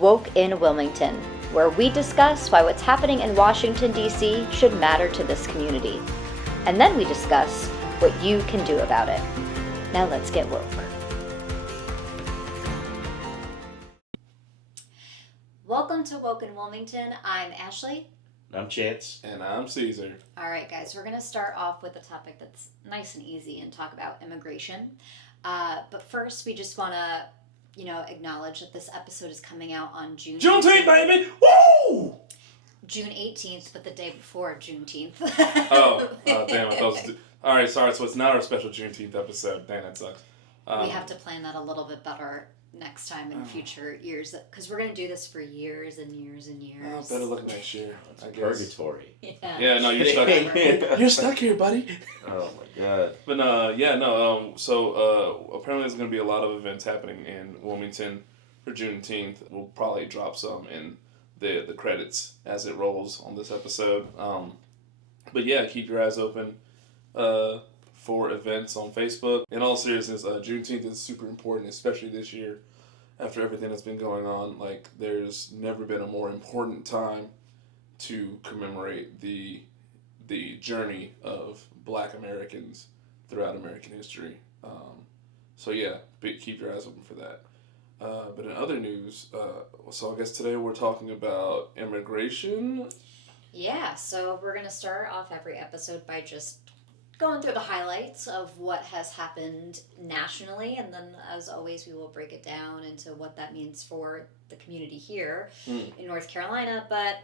Woke in Wilmington, where we discuss why what's happening in Washington, D.C. should matter to this community. And then we discuss what you can do about it. Now let's get woke. Welcome to Woke in Wilmington. I'm Ashley. I'm Chance. And I'm Caesar. All right, guys, we're going to start off with a topic that's nice and easy and talk about immigration. But first, we just want to, acknowledge that this episode is coming out on Juneteenth, baby! Woo! June 18th, but the day before Juneteenth. oh, damn. I thought all right, sorry. So it's not our special Juneteenth episode. Damn, that sucks. We have to plan that a little bit better next time in future years, because we're going to do this for years and years and years. Oh, better luck next year. It's purgatory. Yeah, no, you're stuck. You're stuck here, buddy. Oh my god. But so apparently there's going to be a lot of events happening in Wilmington for Juneteenth. We'll probably drop some in the credits as it rolls on this episode. But yeah, keep your eyes open for events on Facebook. In all seriousness, Juneteenth is super important, especially this year after everything that's been going on. Like, there's never been a more important time to commemorate the journey of Black Americans throughout American history. So yeah, keep your eyes open for that. But in other news, so I guess today we're talking about immigration. Yeah, so we're going to start off every episode by just going through the highlights of what has happened nationally, and then as always we will break it down into what that means for the community here in North Carolina. But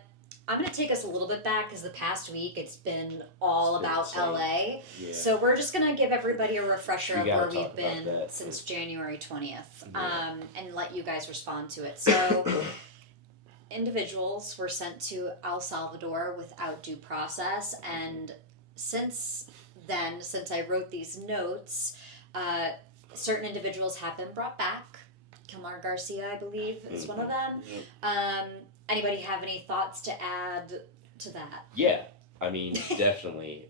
I'm going to take us a little bit back, because the past week it's been all about LA. Yeah. So we're just going to give everybody a refresher of where we've been since January 20th, and let you guys respond to it. So individuals were sent to El Salvador without due process, and since I wrote these notes, certain individuals have been brought back. Kilmar Garcia, I believe, is one of them. Anybody have any thoughts to add to that? Yeah, I mean, definitely.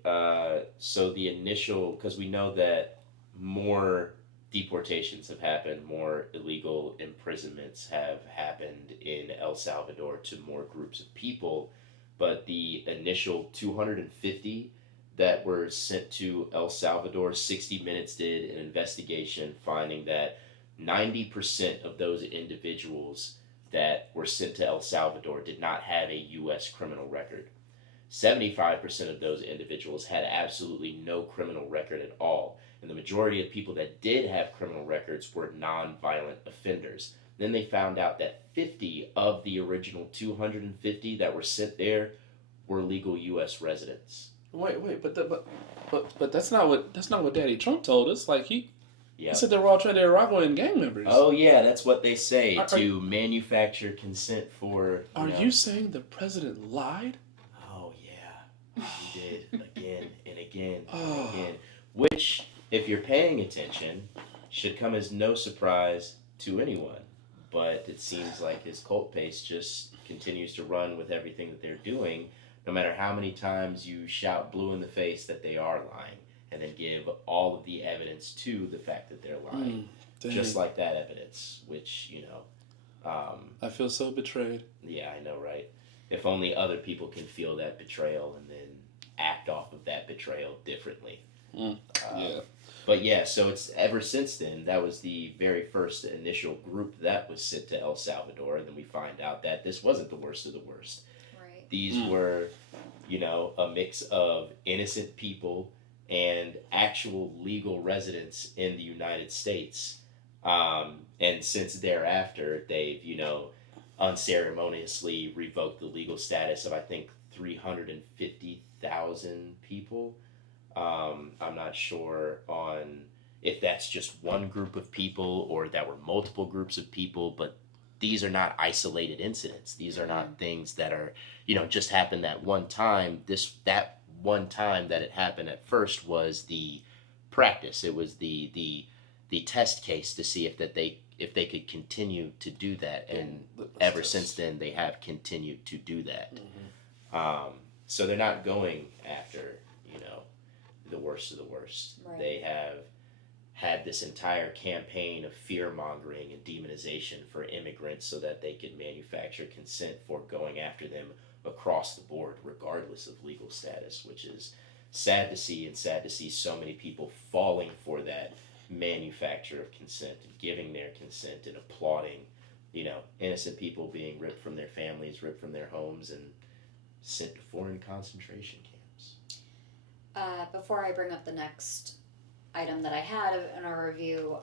So the initial, because we know that more deportations have happened, more illegal imprisonments have happened in El Salvador to more groups of people, but the initial 250 that were sent to El Salvador, 60 Minutes did an investigation finding that 90% of those individuals that were sent to El Salvador did not have a U.S. criminal record. 75% of those individuals had absolutely no criminal record at all. And the majority of people that did have criminal records were non-violent offenders. Then they found out that 50 of the original 250 that were sent there were legal U.S. residents. Wait, but that's not what Daddy Trump told us. Like he said they were all Nicaraguan gang members. Oh yeah, that's what they say to manufacture consent for. You saying the president lied? Oh yeah, he did again and again and again. Which, if you're paying attention, should come as no surprise to anyone. But it seems like his cult pace just continues to run with everything that they're doing. No matter how many times you shout blue in the face that they are lying, and then give all of the evidence to the fact that they're lying. Just like that evidence, which, I feel so betrayed. Yeah, I know, right? If only other people can feel that betrayal and then act off of that betrayal differently. But yeah, so it's ever since then, that was the very first initial group that was sent to El Salvador, and then we find out that this wasn't the worst of the worst. These were, a mix of innocent people and actual legal residents in the United States. And since thereafter, they've, unceremoniously revoked the legal status of, I think, 350,000 people. I'm not sure on if that's just one group of people or that were multiple groups of people, but these are not isolated incidents. These are not things that are, just happened that one time. That one time that it happened at first was the practice. It was the test case to see if they could continue to do that. And ever since then, they have continued to do that. So they're not going after, the worst of the worst. Right. They have had this entire campaign of fear-mongering and demonization for immigrants so that they could manufacture consent for going after them across the board, regardless of legal status, which is sad to see, and sad to see so many people falling for that manufacture of consent and giving their consent and applauding, innocent people being ripped from their families, ripped from their homes, and sent to foreign concentration camps. Before I bring up the next item that I had in our review,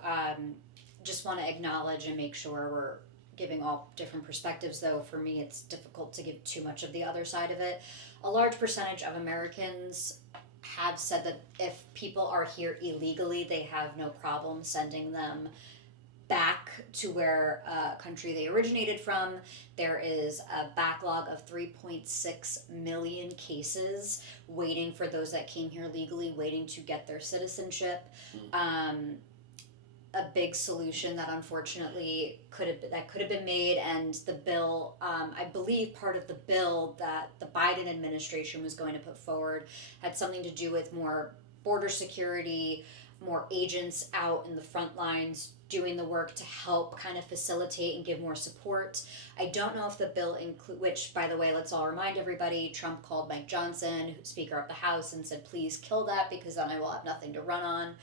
just want to acknowledge and make sure we're giving all different perspectives, though for me it's difficult to give too much of the other side of it. A large percentage of Americans have said that if people are here illegally, they have no problem sending them back to where country they originated from. There is a backlog of 3.6 million cases waiting for those that came here legally, waiting to get their citizenship. A big solution that unfortunately could have been made, and the bill, I believe part of the bill that the Biden administration was going to put forward had something to do with more border security, more agents out in the front lines doing the work to help kind of facilitate and give more support. I don't know if the bill which, by the way, let's all remind everybody, Trump called Mike Johnson, Speaker of the House, and said, please kill that because then I will have nothing to run on.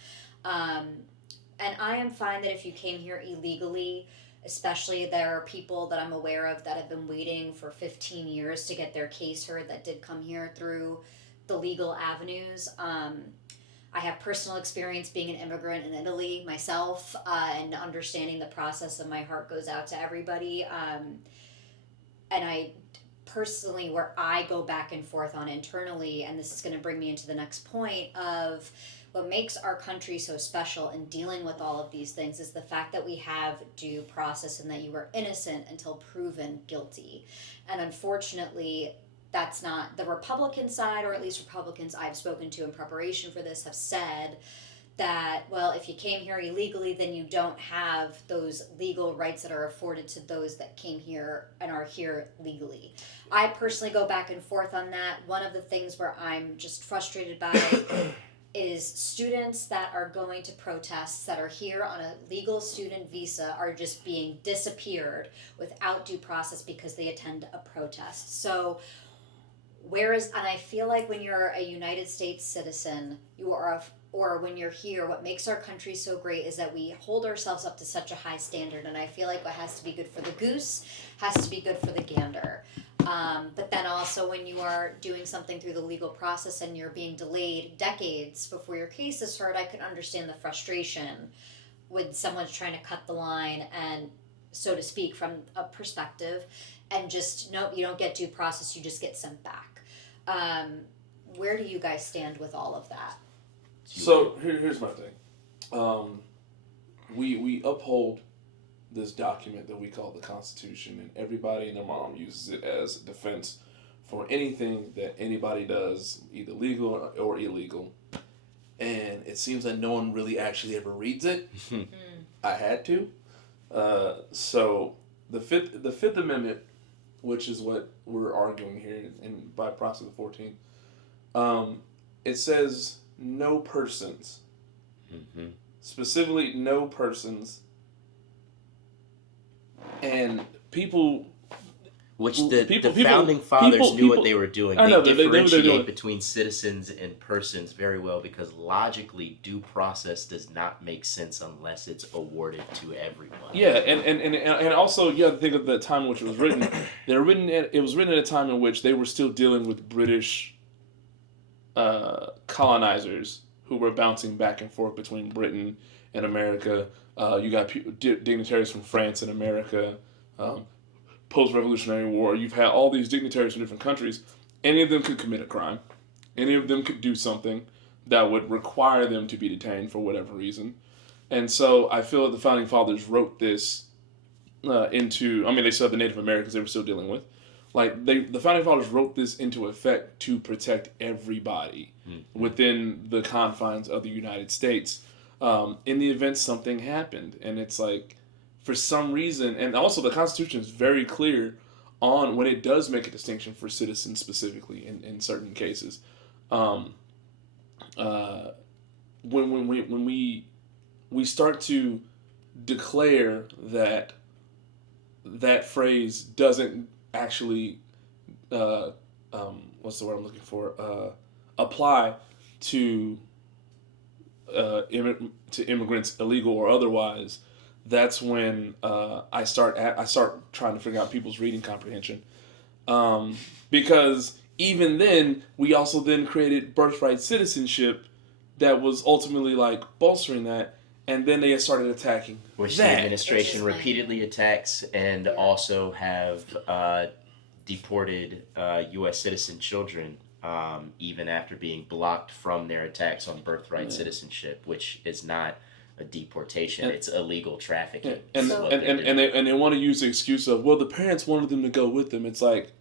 And I am fine that if you came here illegally, especially there are people that I'm aware of that have been waiting for 15 years to get their case heard that did come here through the legal avenues. I have personal experience being an immigrant in Italy myself, and understanding the process, and my heart goes out to everybody. And I personally, where I go back and forth on internally, and this is going to bring me into the next point of what makes our country so special in dealing with all of these things is the fact that we have due process and that you are innocent until proven guilty. And unfortunately, that's not the Republican side, or at least Republicans I've spoken to in preparation for this have said that, well, if you came here illegally, then you don't have those legal rights that are afforded to those that came here and are here legally. I personally go back and forth on that. One of the things where I'm just frustrated by is students that are going to protests that are here on a legal student visa are just being disappeared without due process because they attend a protest. So and I feel like when you're a United States citizen, or when you're here, what makes our country so great is that we hold ourselves up to such a high standard, and I feel like what has to be good for the goose has to be good for the gander. But then also when you are doing something through the legal process and you're being delayed decades before your case is heard, I can understand the frustration when someone's trying to cut the line and, so to speak, from a perspective, and just, nope, you don't get due process, you just get sent back. Where do you guys stand with all of that? So here's my thing. We uphold this document that we call the Constitution, and everybody and their mom uses it as defense for anything that anybody does, either legal or illegal. And it seems that no one really actually ever reads it. I had to. So the Fifth Amendment, which is what we're arguing here, and by process of the 14th, it says no persons. Mm-hmm. Specifically, no persons. And people... Which the founding fathers knew what they were doing. They differentiate between citizens and persons very well, because logically, due process does not make sense unless it's awarded to everyone. Yeah, and also you have to think of the time in which it was written. It was written at a time in which they were still dealing with British colonizers who were bouncing back and forth between Britain and America. You got dignitaries from France and America. Post-Revolutionary War, you've had all these dignitaries from different countries. Any of them could commit a crime. Any of them could do something that would require them to be detained for whatever reason. And so I feel that the Founding Fathers wrote this they still have the Native Americans they were still dealing with. The Founding Fathers wrote this into effect to protect everybody within the confines of the United States. In the event something happened. And it's like, for some reason, and also the Constitution is very clear on when it does make a distinction for citizens specifically in certain cases. When we we start to declare that that phrase doesn't actually what's the word I'm looking for, apply to to immigrants, illegal or otherwise, that's when I start trying to figure out people's reading comprehension, because even then we also then created birthright citizenship that was ultimately like bolstering that, and then they started attacking which that. the administration repeatedly attacks, and also have deported U.S. citizen children, even after being blocked from their attacks on birthright citizenship, which is not a deportation; it's illegal trafficking. And they want to use the excuse of, well, the parents wanted them to go with them. It's like,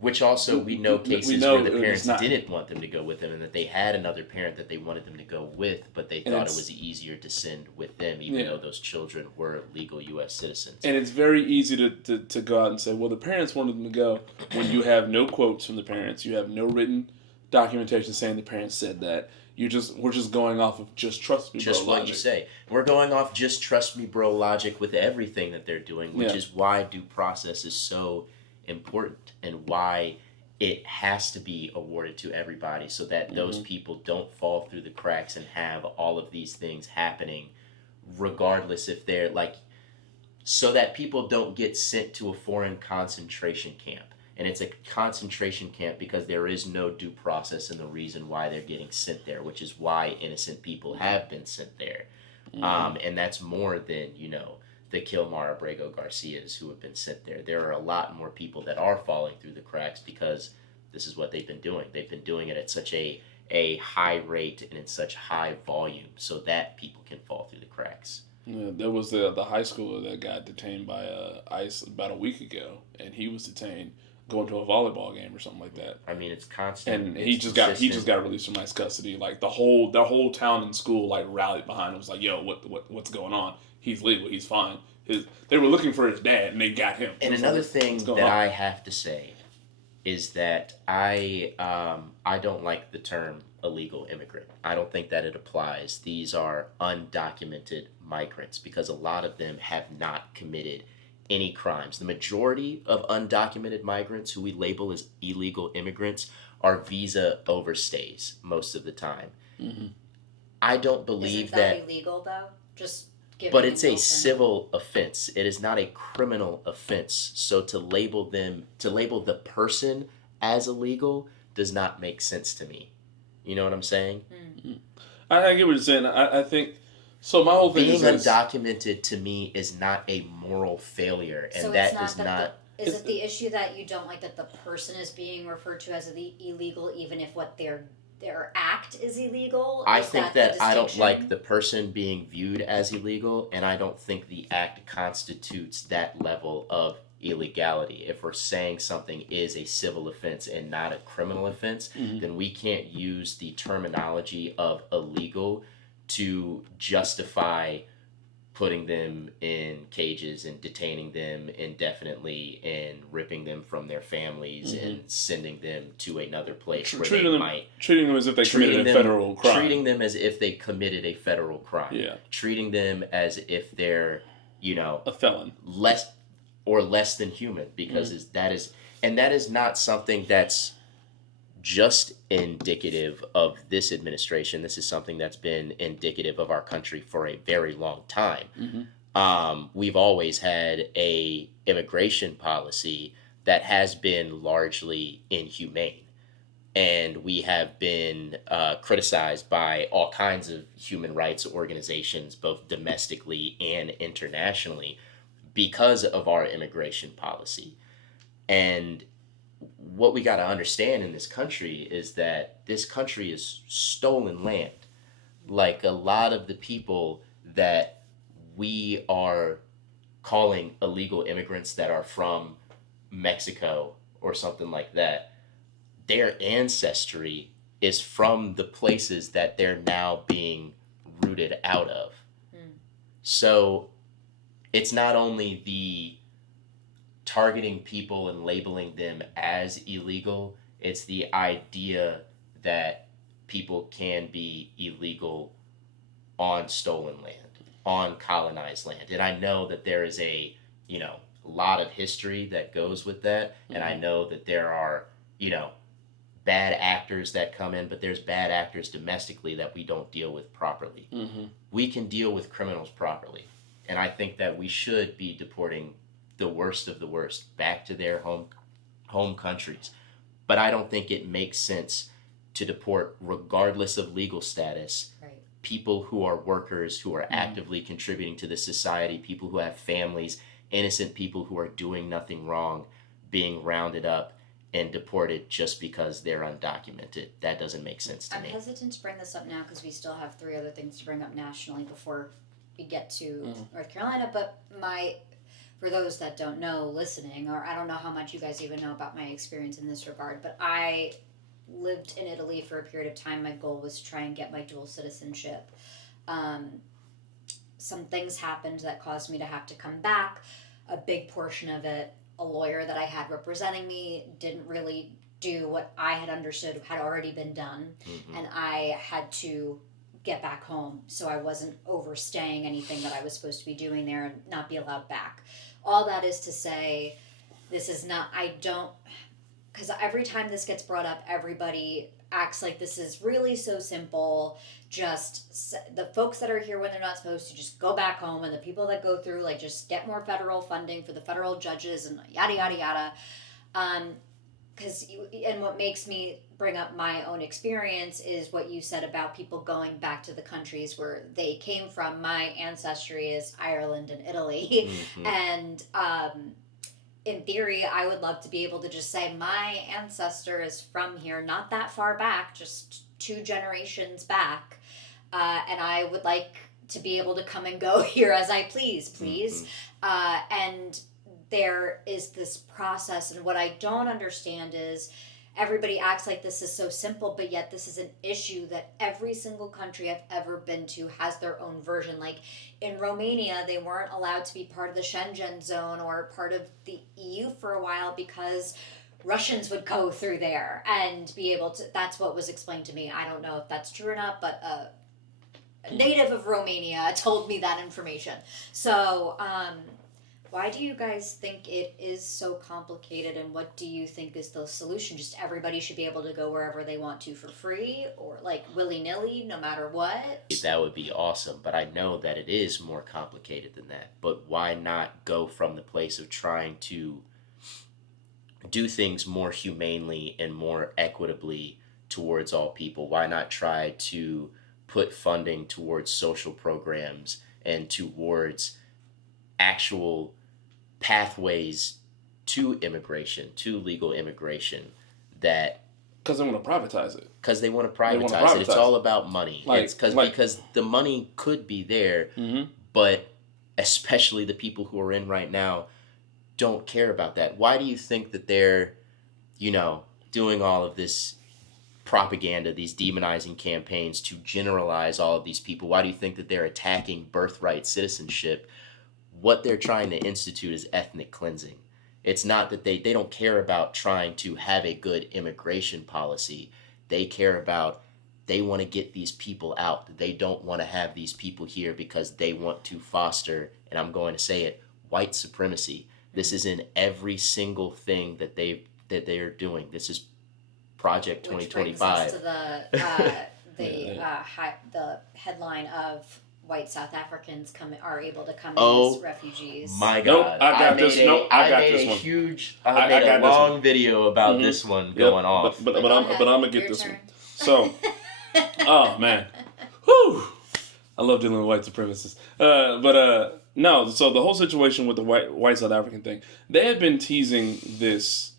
which also we know cases know where the parents it's not. didn't want them to go with them, and that they had another parent that they wanted them to go with, but they thought it was easier to send with them, even though those children were legal U.S. citizens. And it's very easy to go out and say, well, the parents wanted them to go, when you have no quotes from the parents, you have no written documentation saying the parents said that. We're just going off of just trust me, bro, just what logic. You say. We're going off just trust me, bro, logic with everything that they're doing, which is why due process is so important, and why it has to be awarded to everybody, so that those people don't fall through the cracks and have all of these things happening, regardless if they're like, so that people don't get sent to a foreign concentration camp. And it's a concentration camp because there is no due process in the reason why they're getting sent there, which is why innocent people have been sent there. And that's more than, the Kilmar Abrego Garcias who have been sent there. There are a lot more people that are falling through the cracks because this is what they've been doing. They've been doing it at such a high rate and in such high volume so that people can fall through the cracks. Yeah, there was the high schooler that got detained by ICE about a week ago, and he was detained going to a volleyball game or something like that. I mean, it's constant. And he just got released from ICE custody. Like their whole town and school like rallied behind him. It was like, yo, what's going on? He's legal. He's fine. They were looking for his dad, and they got him. And another thing that I have to say is that I don't like the term illegal immigrant. I don't think that it applies. These are undocumented migrants because a lot of them have not committed any crimes. The majority of undocumented migrants who we label as illegal immigrants are visa overstays most of the time. Mm-hmm. I don't believe Isn't that illegal though? Just but it's a civil offense. It is not a criminal offense. So to label the person as illegal does not make sense to me. You know what I'm saying? Mm-hmm. I get what you're saying. I think so. My whole thing being undocumented to me is not a moral failure, and so that does not. Is it the issue that you don't like that the person is being referred to as illegal, even if what their act is illegal? I think that I don't like the person being viewed as illegal, and I don't think the act constitutes that level of illegality. If we're saying something is a civil offense and not a criminal offense, then we can't use the terminology of illegal to justify putting them in cages and detaining them indefinitely and ripping them from their families and sending them to another place where treating them as if they committed a federal crime. Treating them as if they committed a federal crime. Yeah. Treating them as if they're, a felon. Less than human, because that is not something that's just indicative of this administration. This is something that's been indicative of our country for a very long time. We've always had a immigration policy that has been largely inhumane, and we have been criticized by all kinds of human rights organizations, both domestically and internationally, because of our immigration policy. And what we got to understand in this country is that this country is stolen land. Like a lot of the people that we are calling illegal immigrants that are from Mexico or something like that, their ancestry is from the places that they're now being rooted out of. So it's not only the targeting people and labeling them as illegal, it's the idea that people can be illegal on stolen land. on colonized land. And I know that there is a, lot of history that goes with that. And I know that there are, bad actors that come in, but there's bad actors domestically that we don't deal with properly. We can deal with criminals properly. And I think that we should be deporting the worst of the worst back to their home countries. But I don't think it makes sense to deport, regardless of legal status, people who are workers, who are actively contributing to the society, people who have families, innocent people who are doing nothing wrong, being rounded up and deported just because they're undocumented. That doesn't make sense to me. I'm hesitant to bring this up now because we still have 3 other things to bring up nationally before we get to North Carolina. But for those that don't know listening, or I don't know how much you guys even know about my experience in this regard, but I lived in Italy for a period of time. My goal was to try and get my dual citizenship. Some things happened that caused me to have to come back. A big portion of it, a lawyer that I had representing me didn't really do what I had understood had already been done, and I had to get back home, so I wasn't overstaying anything that I was supposed to be doing there and not be allowed back. All that is to say, this is not, because every time this gets brought up, everybody acts like this is really so simple. Just the folks that are here when they're not supposed to just go back home, and the people that go through, like, just get more federal funding for the federal judges and yada yada yada. And what makes me bring up my own experience is what you said about people going back to the countries where they came from. My ancestry is Ireland and Italy, and in theory, I would love to be able to just say my ancestor is from here, not that far back, just 2 generations back, and I would like to be able to come and go here as I please. And there is this process, and what I don't understand is everybody acts like this is so simple, but yet this is an issue that every single country I've ever been to has their own version. Like in Romania, they weren't allowed to be part of the Schengen zone or part of the EU for a while because Russians would go through there and be able to, that's what was explained to me. I don't know if that's true or not, but a native of Romania told me that information. So, why do you guys think it is so complicated, and what do you think is the solution? Just everybody should be able to go wherever they want to for free, or like willy-nilly, no matter what? That would be awesome, but I know that it is more complicated than that. But why not go from the place of trying to do things more humanely and more equitably towards all people? Why not try to put funding towards social programs and towards actual pathways to immigration, to legal immigration, that because they want to privatize it. Because they want to privatize it. It's all about money. Because the money could be there, but especially the people who are in right now don't care about that. Why do you think that they're, doing all of this propaganda, these demonizing campaigns to generalize all of these people? Why do you think that they're attacking birthright citizenship? What they're trying to institute is ethnic cleansing. It's not that they don't care about trying to have a good immigration policy. They want to get these people out. They don't want to have these people here because they want to foster, and I'm going to say it, white supremacy. This is in every single thing that they are doing. This is Project 2025. Which brings us to the headline of white South Africans are able to come in as refugees. My God! I made a long video about this one going off. But I'm gonna get this one. So, oh man, whew! I love dealing with white supremacists. No. So the whole situation with the white South African thing, they had been teasing this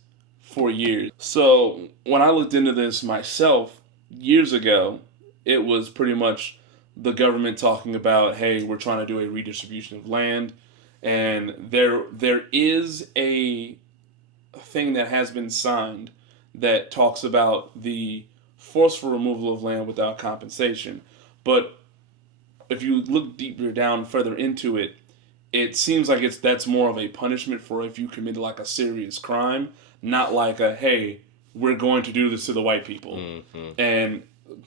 for years. So when I looked into this myself years ago, it was pretty much the government talking about, hey, we're trying to do a redistribution of land, and there is a thing that has been signed that talks about the forceful removal of land without compensation. But if you look deeper down, further into it, it seems like that's more of a punishment for if you committed like a serious crime, not like a, hey, we're going to do this to the white people.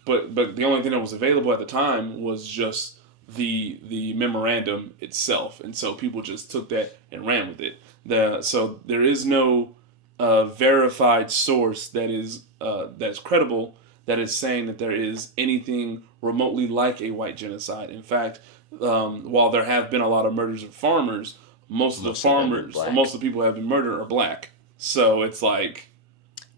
But the only thing that was available at the time was just the memorandum itself, and so people just took that and ran with it. So there is no verified source that is that's credible that is saying that there is anything remotely like a white genocide. In fact, while there have been a lot of murders of farmers, most of the farmers, most of the people who have been murdered are black. So it's like,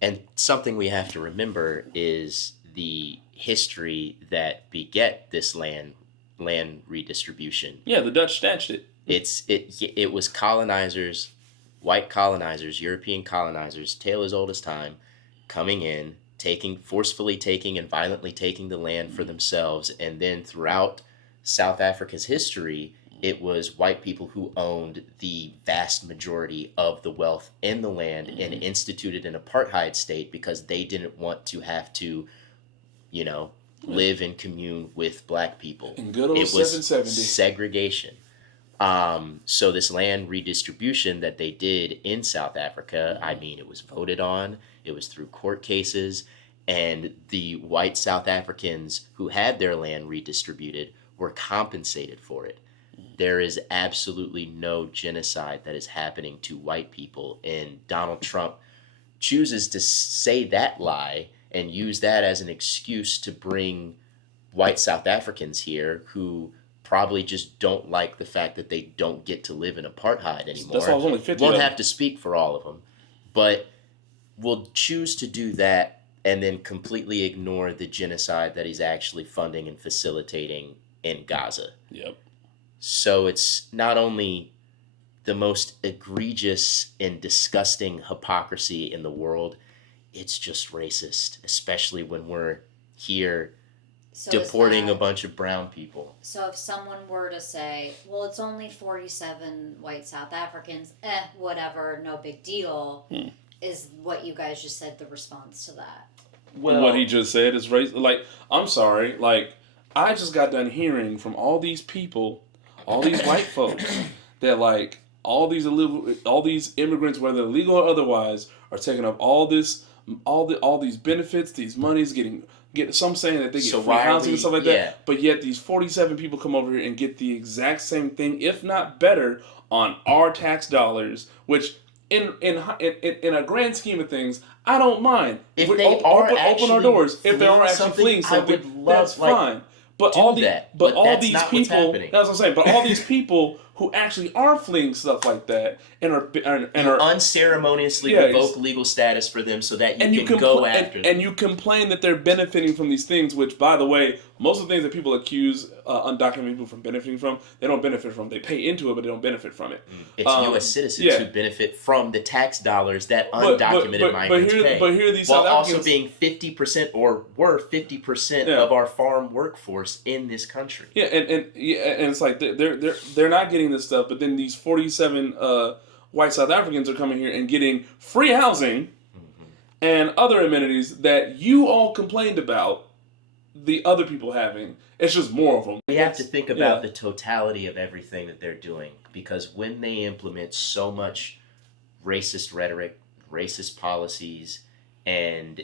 and something we have to remember is the history that beget this land redistribution. Yeah, the Dutch snatched it. It was colonizers, white colonizers, European colonizers, tale as old as time, coming in, forcefully taking and violently taking the land for themselves, and then throughout South Africa's history, it was white people who owned the vast majority of the wealth in the land and instituted an apartheid state because they didn't want to have to, live and commune with black people. In good old it was 770. segregation. So this land redistribution that they did in South Africa, I mean, it was voted on, it was through court cases, and the white South Africans who had their land redistributed were compensated for it. There is absolutely no genocide that is happening to white people, and Donald Trump chooses to say that lie and use that as an excuse to bring white South Africans here who probably just don't like the fact that they don't get to live in apartheid anymore. That's why I was only 50. Won't have to speak for all of them, but will choose to do that and then completely ignore the genocide that he's actually funding and facilitating in Gaza. Yep. So it's not only the most egregious and disgusting hypocrisy in the world, it's just racist, especially when we're here deporting a bunch of brown people. So if someone were to say, well, it's only 47 white South Africans, whatever, no big deal, is what you guys just said the response to that? Well, what he just said is racist. Like, I'm sorry, like, I just got done hearing from all these people, all these white folks, that like all these immigrants, whether legal or otherwise, are taking up all these benefits, these monies, some saying that they get free housing and stuff like that. But yet these 47 people come over here and get the exact same thing, if not better, on our tax dollars, which in a grand scheme of things, I don't mind. If they open our doors, if they are actually fleeing something, that's fine. But all these people, that's what I'm saying. But all these people who actually are fleeing stuff like that and are unceremoniously revoke legal status for them so that you can go after them. And you complain that they're benefiting from these things, which, by the way, most of the things that people accuse undocumented people from benefiting from, they don't benefit from. They pay into it, but they don't benefit from it. It's U.S. citizens who benefit from the tax dollars that undocumented migrants pay. But here these while South Africans, also being 50% or were 50% of our farm workforce in this country. Yeah, and it's like they're not getting this stuff, but then these 47 white South Africans are coming here and getting free housing and other amenities that you all complained about the other people having. It's just more of them. We have to think about the totality of everything that they're doing, because when they implement so much racist rhetoric, racist policies, and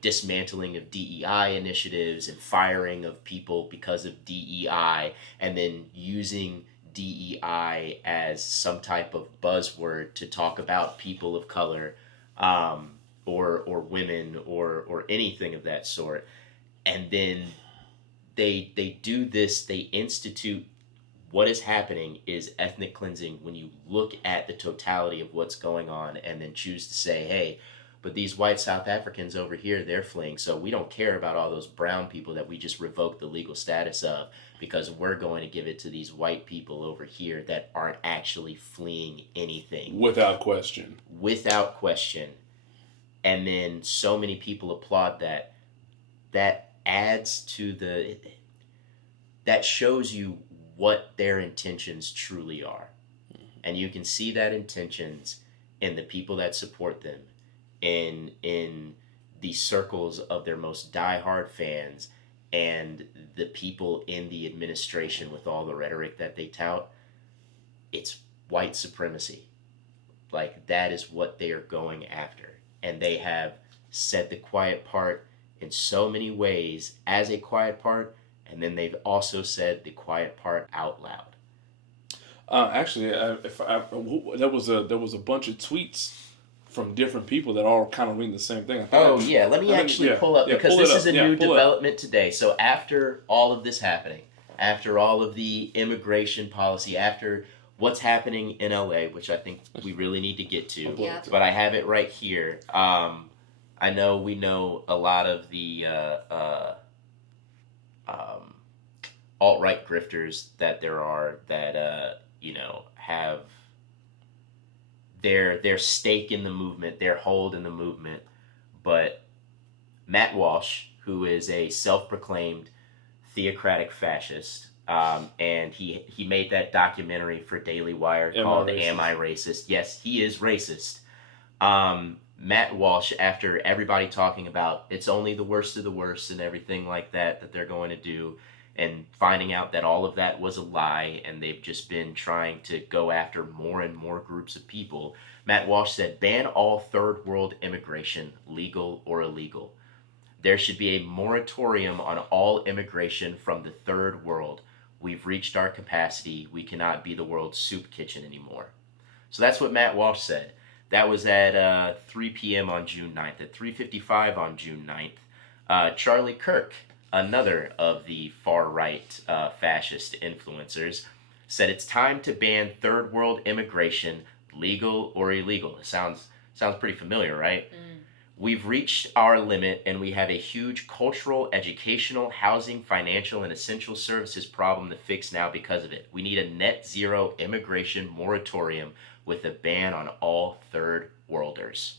dismantling of DEI initiatives and firing of people because of DEI, and then using DEI as some type of buzzword to talk about people of color, or women, or anything of that sort, and then they do this. They institute what is happening is ethnic cleansing when you look at the totality of what's going on, and then choose to say, hey, but these white South Africans over here, they're fleeing, so we don't care about all those brown people that we just revoked the legal status of, because we're going to give it to these white people over here that aren't actually fleeing anything. Without question. Without question. And then so many people applaud that. That adds to that shows you what their intentions truly are. And you can see that intentions in the people that support them, in the circles of their most diehard fans, and the people in the administration with all the rhetoric that they tout. It's white supremacy. Like, that is what they are going after. And they have said the quiet part in so many ways as a quiet part And then they've also said the quiet part out loud. Actually, there was a bunch of tweets from different people that all kind of mean the same thing. Let me actually pull up, because this is a new development today. So after all of this happening, after all of the immigration policy, after what's happening in LA, which I think we really need to get to, but I have it right here. I know we know a lot of the alt-right grifters that there are that have their stake in the movement, their hold in the movement. But Matt Walsh, who is a self-proclaimed theocratic fascist, and he made that documentary for Daily Wire called "Am I Racist?" Yes, he is racist. Matt Walsh, after everybody talking about it's only the worst of the worst and everything like that they're going to do, and finding out that all of that was a lie and they've just been trying to go after more and more groups of people, Matt Walsh said, ban all third world immigration, legal or illegal. There should be a moratorium on all immigration from the third world. We've reached our capacity. We cannot be the world's soup kitchen anymore. So that's what Matt Walsh said. That was at 3 p.m. on June 9th. At 3:55 on June 9th, Charlie Kirk, another of the far-right fascist influencers, said it's time to ban third world immigration, legal or illegal. It sounds pretty familiar, right? We've reached our limit, and we have a huge cultural, educational, housing, financial, and essential services problem to fix now because of it. We need a net zero immigration moratorium with a ban on all third worlders.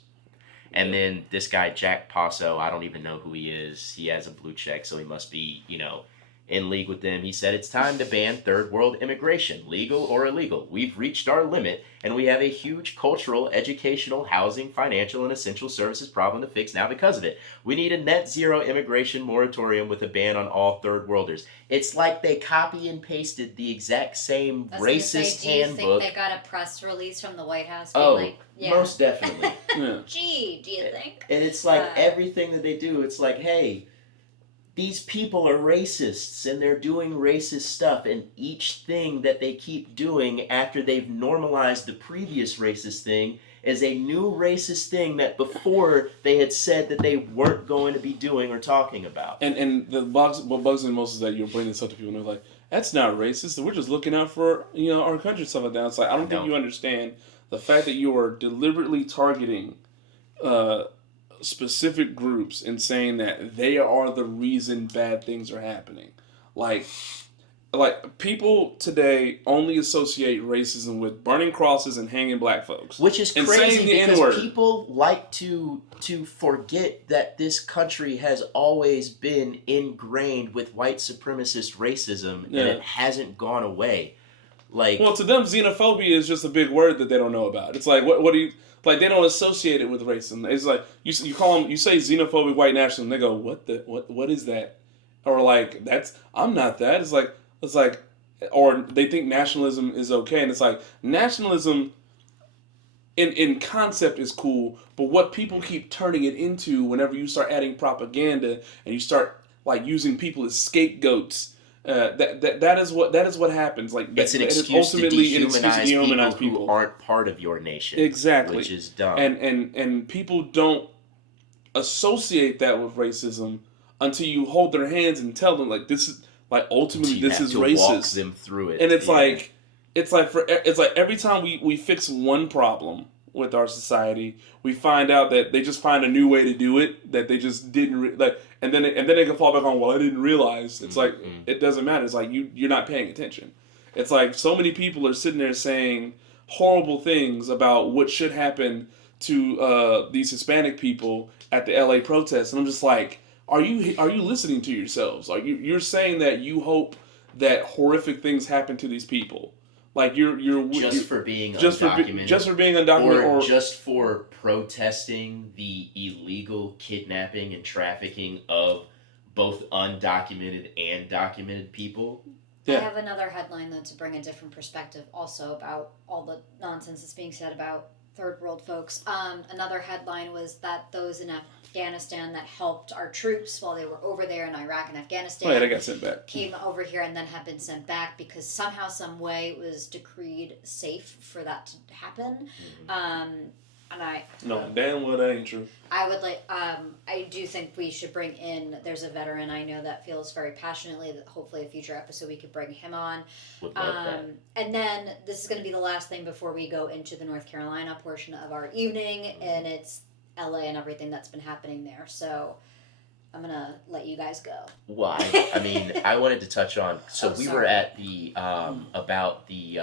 And then this guy, Jack Passo, I don't even know who he is. He has a blue check, so he must be, in league with them. He said it's time to ban third world immigration, legal or illegal. We've reached our limit, and we have a huge cultural, educational, housing, financial, and essential services problem to fix now because of it. We need a net zero immigration moratorium with a ban on all third worlders. It's like they copy and pasted the exact same racist handbook. Do you think they got a press release from the White House being most definitely. Gee, do you think? And it's like everything that they do, it's like, hey, these people are racists and they're doing racist stuff, and each thing that they keep doing after they've normalized the previous racist thing is a new racist thing that before they had said that they weren't going to be doing or talking about. And what bugs me most is that you're bringing this up to people and they're like, that's not racist. We're just looking out for our country and stuff like that. It's like, I don't think you understand the fact that you are deliberately targeting specific groups and saying that they are the reason bad things are happening. Like people today only associate racism with burning crosses and hanging black folks, which is crazy because people like to forget that this country has always been ingrained with white supremacist racism, and it hasn't gone away. Well, to them, xenophobia is just a big word that they don't know about. It's like, what do you... Like, they don't associate it with racism. It's like, you say xenophobic white nationalism, they go, what is that? Or like, I'm not that. It's like, or they think nationalism is okay, and it's like, nationalism in concept is cool, but what people keep turning it into whenever you start adding propaganda and you start like using people as scapegoats, that is what happens. Like, it's an excuse to dehumanize people who aren't part of your nation. Exactly, which is dumb. And people don't associate that with racism until you hold their hands and tell them like, this is like, ultimately this is racist. Walk them through it, and it's like every time we fix one problem with our society, we find out that they just find a new way to do it that they just didn't and then they can fall back on, well, I didn't realize. It's like, it doesn't matter. It's like you're not paying attention. It's like so many people are sitting there saying horrible things about what should happen to these Hispanic people at the LA protests, and I'm just like, are you listening to yourselves? Like, you're saying that you hope that horrific things happen to these people. Like, you're for being undocumented. Just for being undocumented. Or just for protesting the illegal kidnapping and trafficking of both undocumented and documented people. Yeah. I have another headline, though, to bring a different perspective also about all the nonsense that's being said about third world folks. Another headline was that those in Afghanistan that helped our troops while they were over there in Iraq and Afghanistan. Oh yeah, they got sent back. Came over here and then have been sent back because somehow, some way, it was decreed safe for that to happen. And damn well that ain't true. I would like. I do think we should bring in. There's a veteran I know that feels very passionately that hopefully a future episode we could bring him on. Would love that. And then this is going to be the last thing before we go into the North Carolina portion of our evening, and it's LA and everything that's been happening there. So I'm gonna let you guys go. Well, I mean, I wanted to touch on. So we were at the about the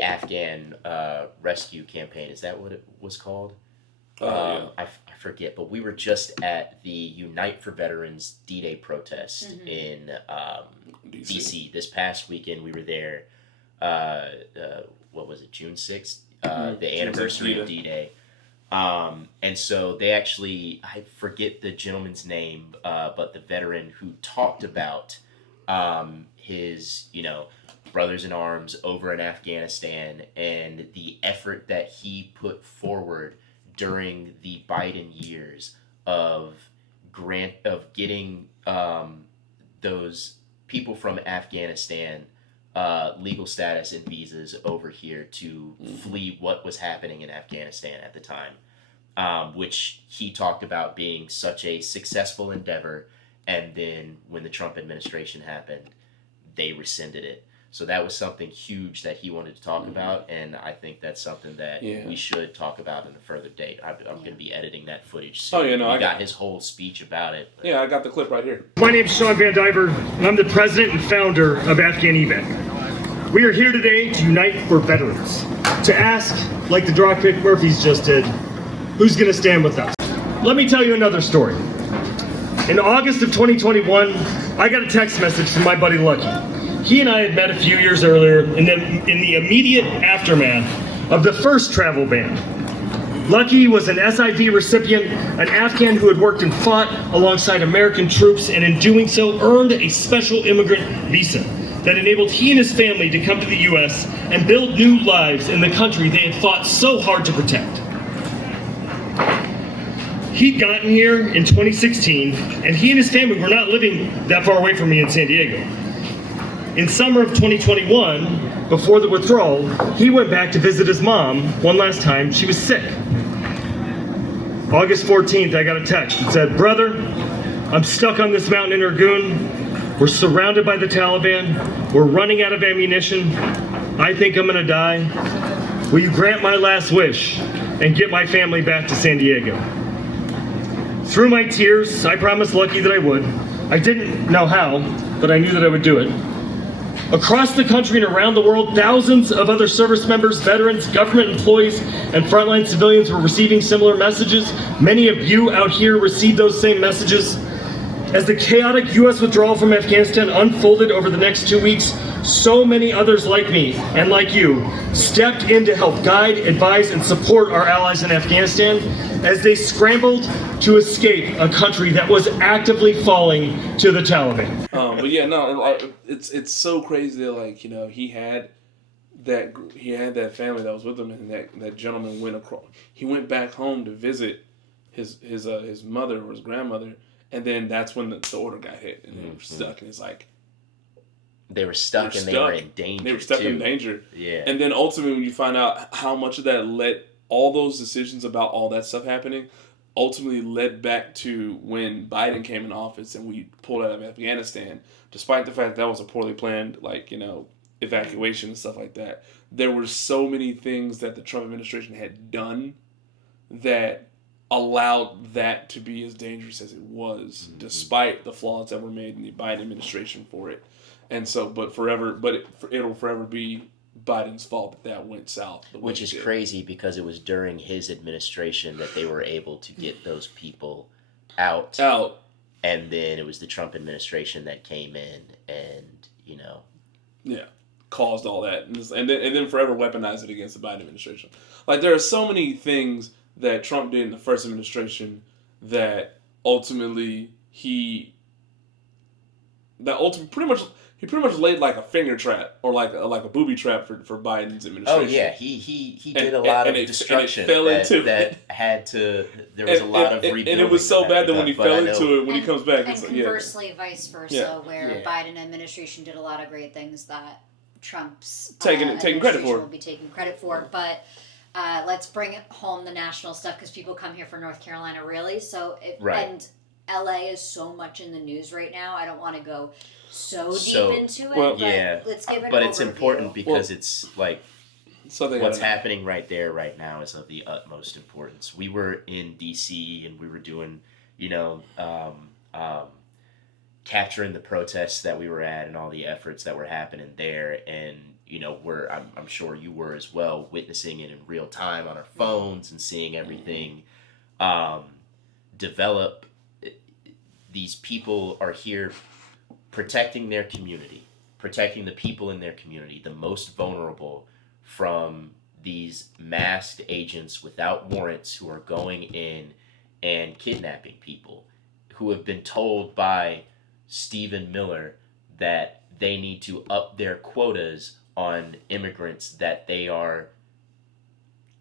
Afghan rescue campaign. Is that what it was called? Yeah. I forget, but we were just at the Unite for Veterans D-Day protest in DC this past weekend. We were there. What was it? June 6th, the anniversary of D-Day. And so they actually, I forget the gentleman's name, but the veteran who talked about his, brothers in arms over in Afghanistan and the effort that he put forward during the Biden years of getting those people from Afghanistan legal status and visas over here to flee what was happening in Afghanistan at the time, which he talked about being such a successful endeavor, and then when the Trump administration happened, they rescinded it. So that was something huge that he wanted to talk about, and I think that's something that we should talk about in a further date. I'm going to be editing that footage soon. I got his whole speech about it. Yeah, I got the clip right here. My name is Sean Van Diver, and I'm the president and founder of Afghan Evac. We are here today to unite for veterans, to ask, like the Dropkick Murphys just did, who's going to stand with us? Let me tell you another story. In August of 2021, I got a text message from my buddy Lucky. He and I had met a few years earlier in the immediate aftermath of the first travel ban. Lucky was an SIV recipient, an Afghan who had worked and fought alongside American troops, and in doing so earned a special immigrant visa that enabled he and his family to come to the U.S. and build new lives in the country they had fought so hard to protect. He'd gotten here in 2016, and he and his family were not living that far away from me in San Diego. In summer of 2021, before the withdrawal, he went back to visit his mom one last time. She was sick. August 14th, I got a text that said, "Brother, I'm stuck on this mountain in Irgun. We're surrounded by the Taliban. We're running out of ammunition. I think I'm gonna die. Will you grant my last wish and get my family back to San Diego?" Through my tears, I promised Lucky that I would. I didn't know how, but I knew that I would do it. Across the country and around the world, thousands of other service members, veterans, government employees, and frontline civilians were receiving similar messages. Many of you out here received those same messages. As the chaotic U.S. withdrawal from Afghanistan unfolded over the next 2 weeks, so many others like me and like you stepped in to help guide, advise, and support our allies in Afghanistan as they scrambled to escape a country that was actively falling to the Taliban. But yeah, no, it's so crazy that he had that family that was with him, and that gentleman went back home to visit his mother or his grandmother, and then that's when the order got hit, and they were stuck, and it's like they were stuck and they were in danger. They were stuck in danger. Yeah. And then ultimately, when you find out how much of that led, all those decisions about all that stuff happening, ultimately led back to when Biden came in office and we pulled out of Afghanistan, despite the fact that was a poorly planned, evacuation and stuff like that. There were so many things that the Trump administration had done that allowed that to be as dangerous as it was, despite the flaws that were made in the Biden administration for it. And so, it'll forever be Biden's fault that went south. Which is crazy because it was during his administration that they were able to get those people out. And then it was the Trump administration that came in and, caused all that. And then forever weaponized it against the Biden administration. There are so many things that Trump did in the first administration that ultimately pretty much he pretty much laid like a finger trap or like a booby trap for Biden's administration. Oh yeah, he did a lot of destruction that had to. There was a lot of rebuilding, and it was so bad that when he fell into it, when he comes back, and conversely, vice versa, where Biden administration did a lot of great things that Trump's taking credit for. Will be taking credit for, but. Let's bring home the national stuff because people come here for North Carolina, really. So, and LA is so much in the news right now. I don't want to go so deep into it, but let's give it. But an it's overview. important because it's like what's happening right there, right now, is of the utmost importance. We were in DC and we were doing, capturing the protests that we were at and all the efforts that were happening there, and. I'm sure you were as well, witnessing it in real time on our phones and seeing everything develop. These people are here protecting their community, protecting the people in their community, the most vulnerable, from these masked agents without warrants who are going in and kidnapping people, who have been told by Stephen Miller that they need to up their quotas on immigrants that they are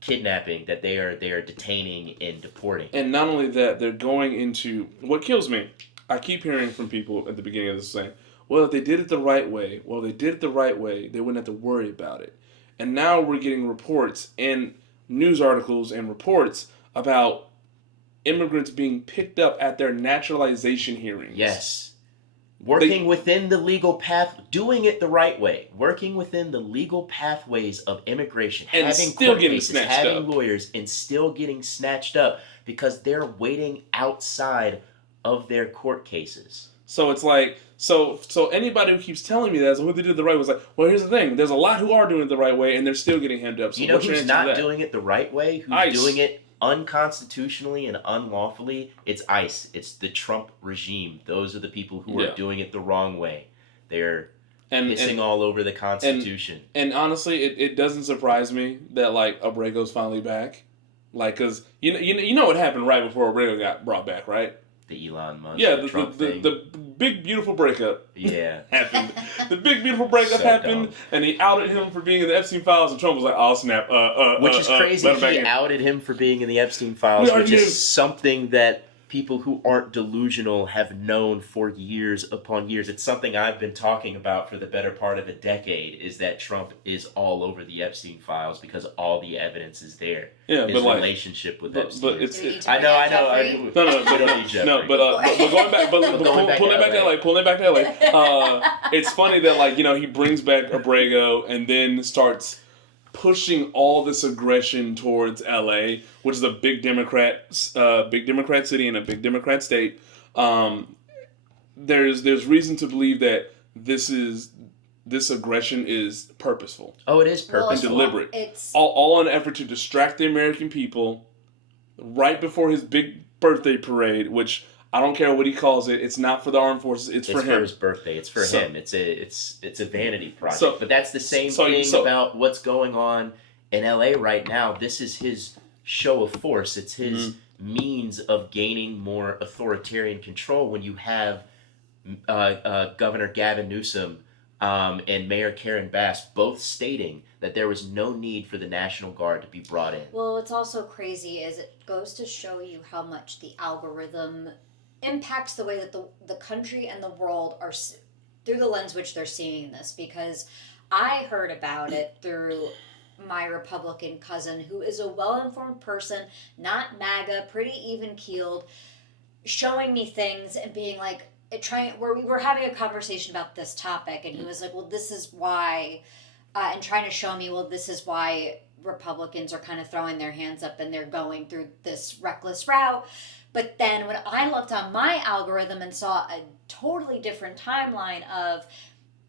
kidnapping, that they are detaining and deporting. And not only that, they're going into what kills me. I keep hearing from people at the beginning of this saying, "Well, if they did it the right way, they wouldn't have to worry about it." And now we're getting reports and news articles and reports about immigrants being picked up at their naturalization hearings. Yes. Working within the legal path, doing it the right way, working within the legal pathways of immigration, and having still court getting cases, snatched having up. lawyers, and still getting snatched up because they're waiting outside of their court cases. So it's like, so anybody who keeps telling me that, they did the right way, was like, well, here's the thing. There's a lot who are doing it the right way, and they're still getting hemmed up. So you know who's not doing it the right way? Who's ICE. Doing it unconstitutionally and unlawfully? It's ICE. It's the Trump regime. Those are the people who are doing it the wrong way. They're pissing all over the Constitution. And honestly, it doesn't surprise me that like Abrego's finally back, like because you know what happened right before Abrego got brought back, right? The Elon Musk. The big beautiful breakup. Yeah. happened. The big beautiful breakup happened, and he outed him for being in the Epstein files, and Trump was like, "Oh snap!" Which is crazy. He outed him for being in the Epstein files, which is something that people who aren't delusional have known for years upon years. It's something I've been talking about for the better part of a decade, is that Trump is all over the Epstein files because all the evidence is there. Yeah, his but relationship with Epstein. But it's I know. Pulling it back to LA. It's funny that he brings back Abrego and then starts pushing all this aggression towards LA, which is a big Democrat city and a big Democrat state. There's reason to believe that this aggression is purposeful. Oh, it is purposeful and deliberate. It's all in an effort to distract the American people right before his big birthday parade, which I don't care what he calls it. It's not for the armed forces. It's for him. It's for his birthday. It's for him. It's a vanity project. But that's the same thing about what's going on in LA right now. This is his show of force. It's his means of gaining more authoritarian control when you have Governor Gavin Newsom and Mayor Karen Bass both stating that there was no need for the National Guard to be brought in. Well, what's also crazy is it goes to show you how much the algorithm impacts the way that the country and the world are through the lens which they're seeing this, because I heard about it through my Republican cousin, who is a well-informed person, not MAGA, pretty even-keeled, showing me things and being like, where we were having a conversation about this topic, and he was like, well, this is why, and trying to show me, well, this is why Republicans are kind of throwing their hands up and they're going through this reckless route. But then when I looked on my algorithm and saw a totally different timeline of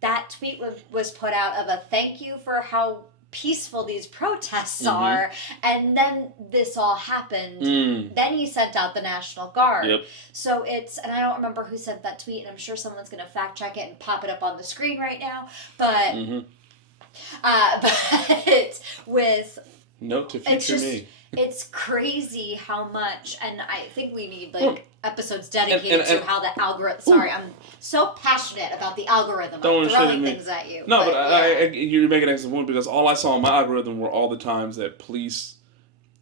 that tweet was put out of a thank you for how peaceful these protests are, and then this all happened. Then he sent out the National Guard. Yep. So and I don't remember who sent that tweet, and I'm sure someone's going to fact check it and pop it up on the screen right now. But but with note to future me. It's crazy how much, and I think we need like episodes dedicated to how the algorithm. Sorry, I'm so passionate about the algorithm. I'm throwing things at you. No, but you're making an excellent point because all I saw on my algorithm were all the times that police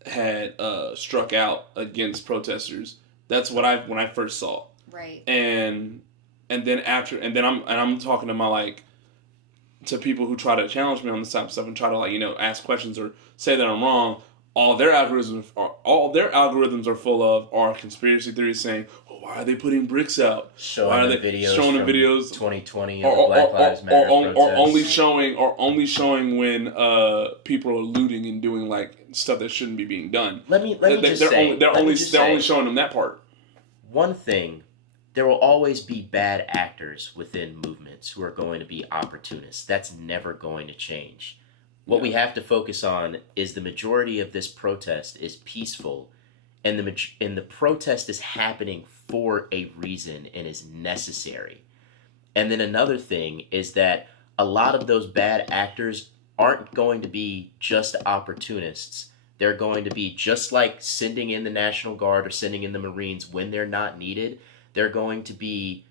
had struck out against protesters. That's what when I first saw. Right. And then I'm talking to to people who try to challenge me on this type of stuff and try to ask questions or say that I'm wrong. All their algorithms are full of are conspiracy theories saying, well, why are they putting bricks out? Showing them videos 2020 or Black Lives Matter protests. Or only showing when people are looting and doing stuff that shouldn't be being done. They're only showing them that part. One thing, there will always be bad actors within movements who are going to be opportunists. That's never going to change. What we have to focus on is the majority of this protest is peaceful, and the protest is happening for a reason and is necessary. And then another thing is that a lot of those bad actors aren't going to be just opportunists. They're going to be just like sending in the National Guard or sending in the Marines when they're not needed. They're going to be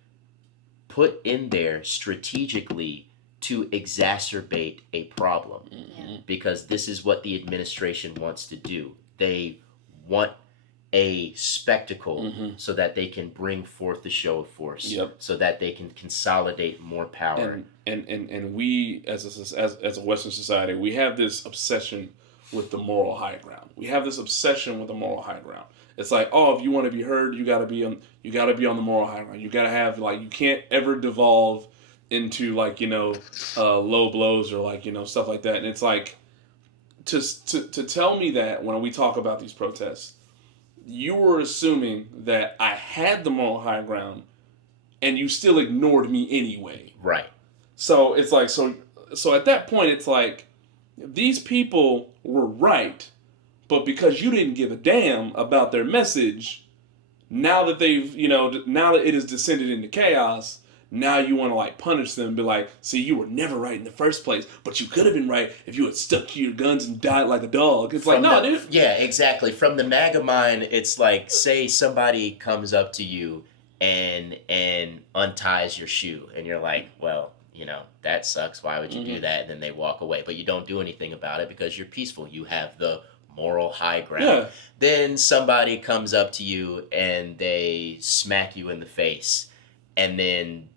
put in there strategically to exacerbate a problem, because this is what the administration wants to do. They want a spectacle so that they can bring forth the show of force, so that they can consolidate more power. And we as a Western society, we have this obsession with the moral high ground. We have this obsession with the moral high ground. It's like, oh, if you want to be heard, you gotta be on the moral high ground. You gotta have you can't ever devolve into low blows or stuff like that. And it's like to tell me that when we talk about these protests, you were assuming that I had the moral high ground and you still ignored me anyway. Right. So it's like so at that point it's like these people were right, but because you didn't give a damn about their message, now that now that it has descended into chaos, now you want to punish them and be like, see, you were never right in the first place, but you could have been right if you had stuck to your guns and died like a dog. It's dude. Yeah, exactly. From the MAGA mind, it's like, say somebody comes up to you and unties your shoe, and you're like, well, that sucks. Why would you do that? And then they walk away, but you don't do anything about it because you're peaceful. You have the moral high ground. Yeah. Then somebody comes up to you and they smack you in the face, and then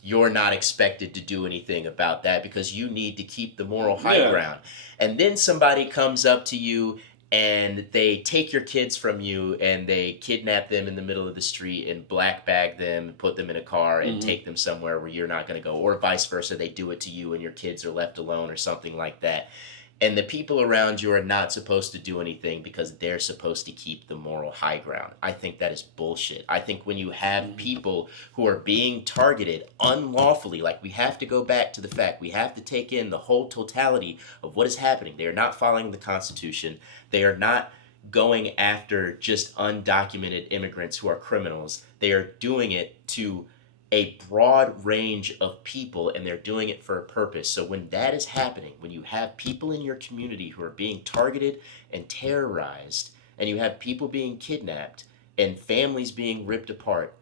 you're not expected to do anything about that because you need to keep the moral high ground. And then somebody comes up to you and they take your kids from you and they kidnap them in the middle of the street and black bag them, put them in a car and take them somewhere where you're not going to go, or vice versa. They do it to you and your kids are left alone or something like that. And the people around you are not supposed to do anything because they're supposed to keep the moral high ground. I think that is bullshit. I think when you have people who are being targeted unlawfully, we have to go back to the fact, we have to take in the whole totality of what is happening. They are not following the Constitution. They are not going after just undocumented immigrants who are criminals. They are doing it to a broad range of people, and they're doing it for a purpose. So when that is happening, when you have people in your community who are being targeted and terrorized, and you have people being kidnapped and families being ripped apart,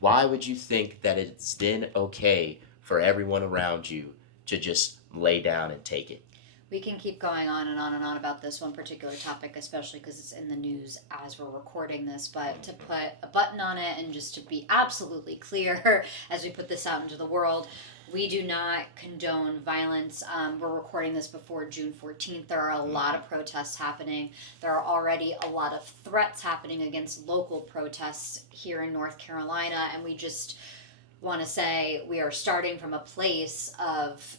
why would you think that it's then okay for everyone around you to just lay down and take it? We can keep going on and on and on about this one particular topic, especially because it's in the news as we're recording this. But to put a button on it and just to be absolutely clear as we put this out into the world, we do not condone violence. We're recording this before June 14th. There are a lot of protests happening. There are already a lot of threats happening against local protests here in North Carolina. And we just want to say we are starting from a place of,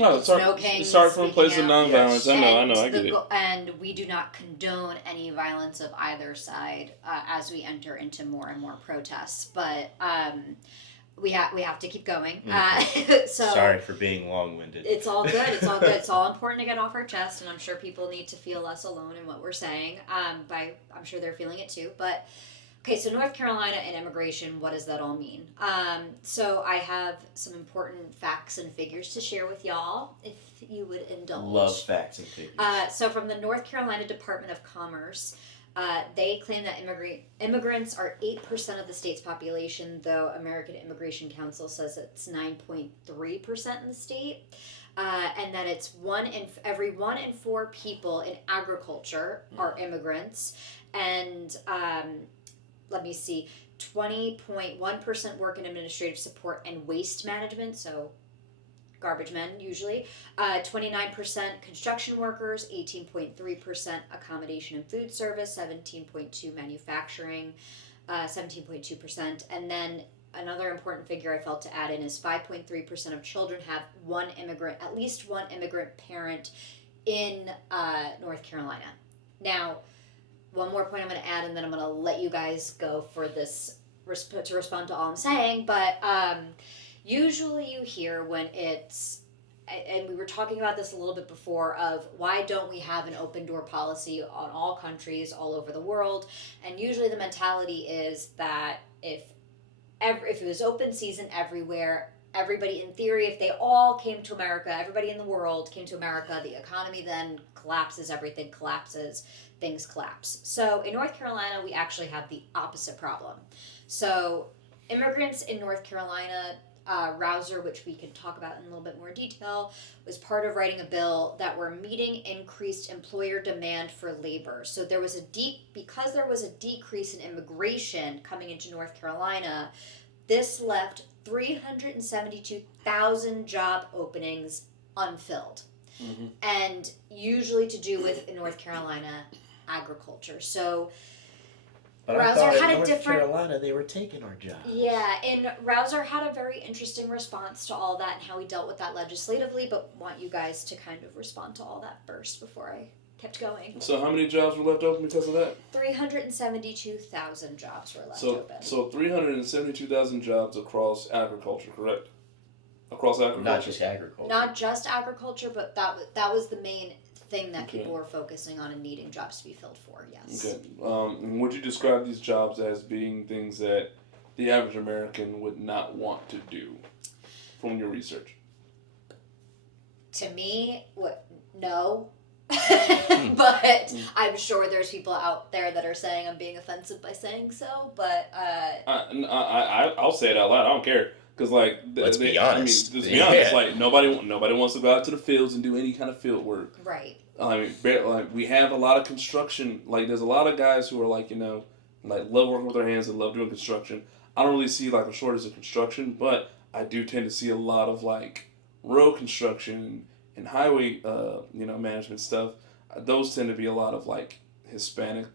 No, start from a place of nonviolence. I know, I get it. And we do not condone any violence of either side as we enter into more and more protests. But we have to keep going. So sorry for being long-winded. It's all good. It's all good. It's all important to get off our chest, and I'm sure people need to feel less alone in what we're saying. I'm sure they're feeling it too. But okay, so North Carolina and immigration, what does that all mean? So I have some important facts and figures to share with y'all, if you would indulge. Love facts and figures. So from the North Carolina Department of Commerce, They claim that immigrants are 8% of the state's population, though American Immigration Council says it's 9.3% in the state. And that it's every 1 in 4 people in agriculture are immigrants. And let me see, 20.1% work in administrative support and waste management, so garbage men usually, 29% construction workers, 18.3% accommodation and food service, 17.2% manufacturing, 17.2%, and then another important figure I felt to add in is 5.3% of children have at least one immigrant parent in North Carolina. Now, one more point I'm going to add, and then I'm going to let you guys go for this to respond to all I'm saying, but usually you hear when it's, and we were talking about this a little bit before, of why don't we have an open door policy on all countries all over the world, and usually the mentality is that if it was open season everywhere, everybody in theory, if they all came to America, everybody in the world came to America, the economy then collapses, everything collapses, things collapse. So in North Carolina, we actually have the opposite problem. So immigrants in North Carolina, Rouser, which we can talk about in a little bit more detail, was part of writing a bill that were meeting increased employer demand for labor. So there was because there was a decrease in immigration coming into North Carolina, this left 372,000 job openings unfilled. Mm-hmm. And usually to do with, in North Carolina, agriculture. So but Rouser I thought had in a North different Carolina they were taking our jobs. Yeah, and Rouser had a very interesting response to all that and how he dealt with that legislatively, but want you guys to kind of respond to all that first before I kept going. So how many jobs were left open because of that? 372,000 jobs were left open. So 372,000 jobs across agriculture, correct? Across agriculture? Not just agriculture. Not just agriculture, but that was the main thing that people were focusing on and needing jobs to be filled for, yes. Okay. Would you describe these jobs as being things that the average American would not want to do from your research? To me, no. But I'm sure there's people out there that are saying I'm being offensive by saying so, but I'll say it out loud. I don't care. Because, like, let's be honest. Like, nobody wants to go out to the fields and do any kind of field work. Right. I mean, like, we have a lot of construction. Like, there's a lot of guys who are, like, love working with their hands and love doing construction. I don't really see, like, a shortage of construction, but I do tend to see a lot of, like, road construction and highway, management stuff. Those tend to be a lot of, like, Hispanic.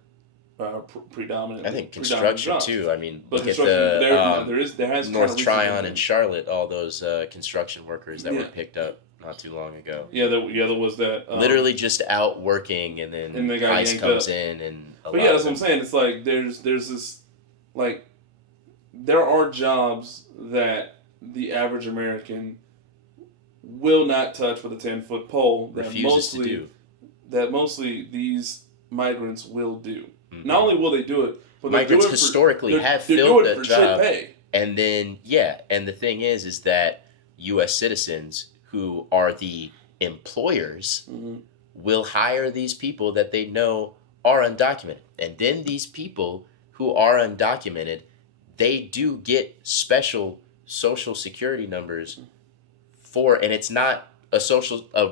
Predominant. I think construction too. I mean, but look at the there has North Tryon in Charlotte. All those construction workers that were picked up not too long ago. Yeah, there was that. Literally just out working, and then ICE comes in, and. But yeah, that's what I'm saying. It's like there's this, like, there are jobs that the average American will not touch with a 10-foot pole. Refuses to do. That mostly these migrants will do. Mm-hmm. Not only will they do it, but migrants historically have filled that job. And then, and the thing is that U.S. citizens who are the employers will hire these people that they know are undocumented. And then these people who are undocumented, they do get special social security numbers and it's not a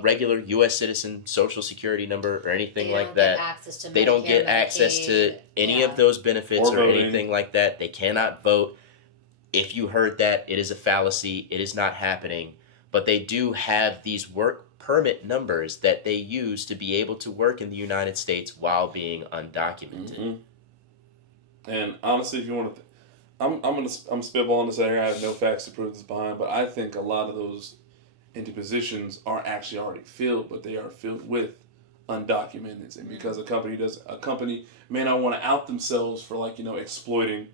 regular U.S. citizen social security number or anything like that. They don't get access to any of those benefits or anything like that. They cannot vote. If you heard that, it is a fallacy. It is not happening. But they do have these work permit numbers that they use to be able to work in the United States while being undocumented. Mm-hmm. And honestly, if you want to, I'm spitballing this area. I have no facts to prove this behind, but I think a lot of those empty positions are actually already filled, but they are filled with undocumented. And because a company may not want to out themselves for, like, exploiting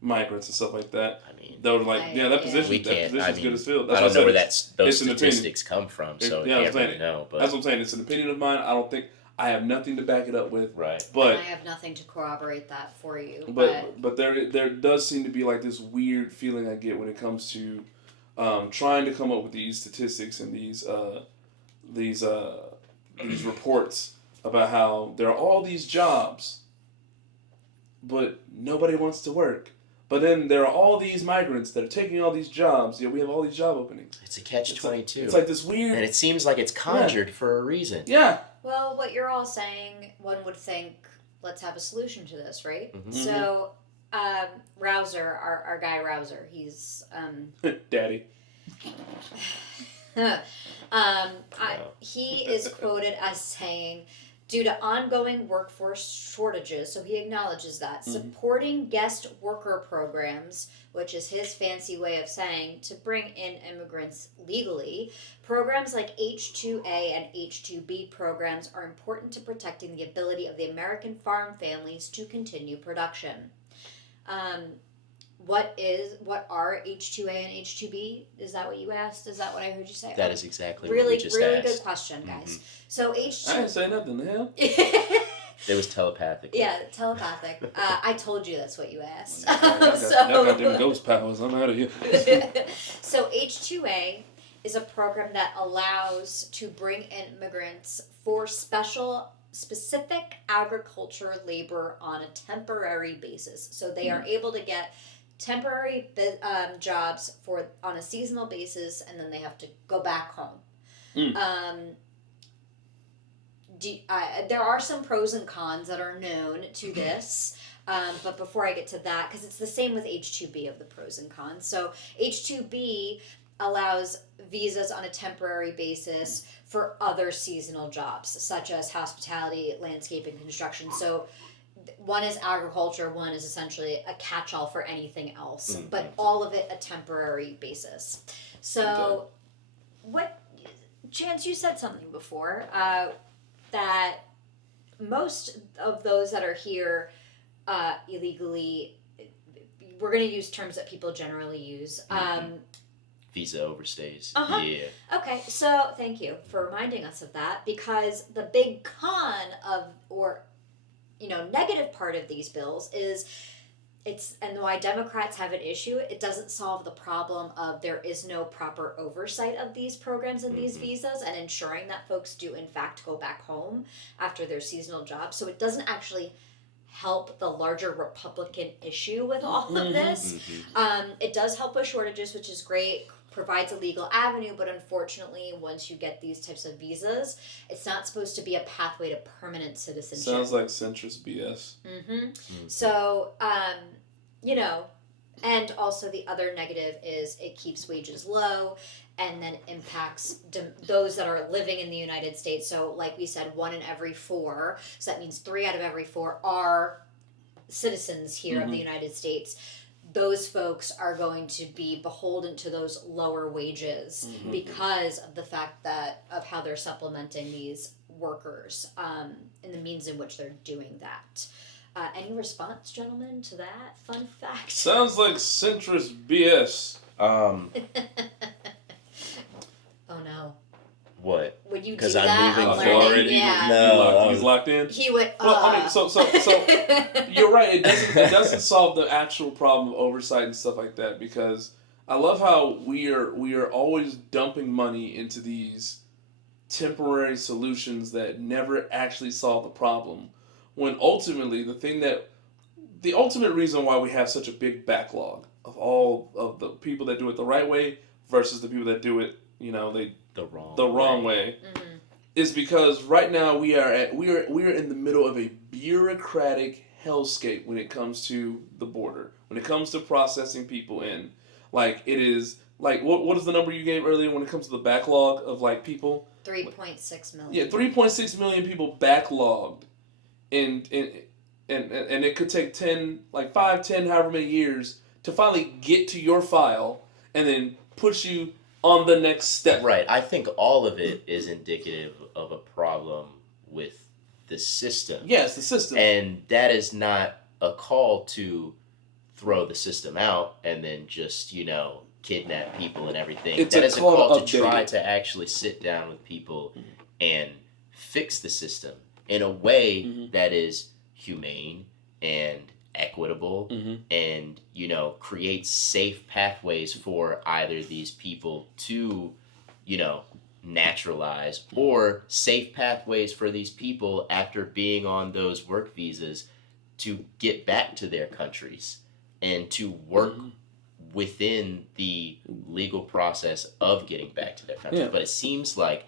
migrants and stuff like that. I mean, they're like, that position's good as filled. I don't know where those statistics come from, so I can't really know. But that's what I'm saying. It's an opinion of mine. I have nothing to back it up with. Right. But and I have nothing to corroborate that for you. But there does seem to be, like, this weird feeling I get when it comes to trying to come up with these statistics and these reports about how there are all these jobs but nobody wants to work. But then there are all these migrants that are taking all these jobs. We have all these job openings. It's a catch-22. It's like this weird... And it seems like it's conjured for a reason. Yeah. Well, what you're all saying, one would think, let's have a solution to this, right? Mm-hmm. So, Rouser, our guy Rouser, he's... Daddy. He is quoted as saying, due to ongoing workforce shortages, so he acknowledges that, supporting guest worker programs, which is his fancy way of saying to bring in immigrants legally, programs like H-2A and H-2B programs are important to protecting the ability of the American farm families to continue production. What are H-2A and H-2B? Is that what you asked? Is that what I heard you say? That is exactly really, what we just really asked. Good question, guys. So H-2... I didn't say nothing, the hell? It was telepathic. Yeah, telepathic. I told you that's what you asked. Y'all got them ghost powers. I'm out of here. So H-2A is a program that allows to bring in immigrants for specific agriculture labor on a temporary basis. So they are able to get temporary jobs on a seasonal basis, and then they have to go back home. There are some pros and cons that are known to this, but before I get to that, because it's the same with H-2B of the pros and cons. So H-2B allows visas on a temporary basis for other seasonal jobs, such as hospitality, landscaping, construction. So one is agriculture, one is essentially a catch-all for anything else, but all of it a temporary basis. So Chance, you said something before, that most of those that are here illegally, we're going to use terms that people generally use. Visa overstays. Uh-huh. Yeah. Okay, so thank you for reminding us of that, because the big con of, negative part of these bills is and why Democrats have an issue, it doesn't solve the problem of there is no proper oversight of these programs and these visas and ensuring that folks do in fact go back home after their seasonal jobs. So it doesn't actually help the larger Republican issue with all of this. It does help with shortages, which is great, provides a legal avenue, but unfortunately, once you get these types of visas, it's not supposed to be a pathway to permanent citizenship. Sounds like centrist BS. So, and also the other negative is it keeps wages low and then impacts those that are living in the United States. So like we said, 1 in every 4, so that means 3 out of every 4 are citizens here of the United States. Those folks are going to be beholden to those lower wages because of the fact of how they're supplementing these workers and the means in which they're doing that. Any response, gentlemen, to that fun fact? Sounds like centrist BS. Oh no. What? Would you do Because that? I'm moving learning. forward. Yeah. No. He's locked in. He would. Well, I mean, so you're right. It doesn't solve the actual problem of oversight and stuff like that, because I love how we are always dumping money into these temporary solutions that never actually solve the problem. When ultimately the ultimate reason why we have such a big backlog of all of the people that do it the right way versus the people that do it, the wrong way. Is because right now we are in the middle of a bureaucratic hellscape when it comes to the border, when it comes to processing people in. Like, it is like, what is the number you gave earlier when it comes to the backlog of people? 3.6 million. Yeah, 3.6 million people backlogged, and it could take 5, 10, however many years to finally get to your file and then push you on the next step. Right. I think all of it is indicative of a problem with the system. Yes, the system. And that is not a call to throw the system out and then just, kidnap people and everything. That is a call to try to actually sit down with people and fix the system in a way that is humane and equitable and, creates safe pathways for either these people to, naturalize, or safe pathways for these people after being on those work visas to get back to their countries and to work within the legal process of getting back to their country. Yeah. But it seems like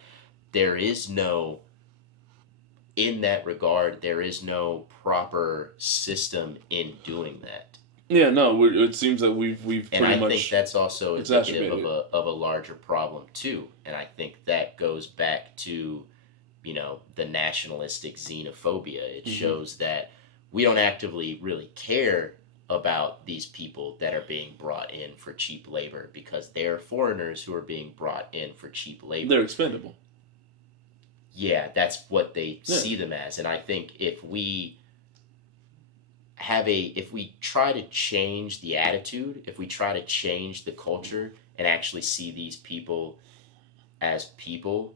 there is no, in that regard, there is no proper system in doing that. Yeah, no, it seems that we've and pretty much. I think that's also indicative of a larger problem too. And I think that goes back to, the nationalistic xenophobia. It shows that we don't actively really care about these people that are being brought in for cheap labor because they're foreigners who are being brought in for cheap labor. They're expendable. Yeah, that's what they see them as. And I think if we try to change the attitude, if we try to change the culture and actually see these people as people,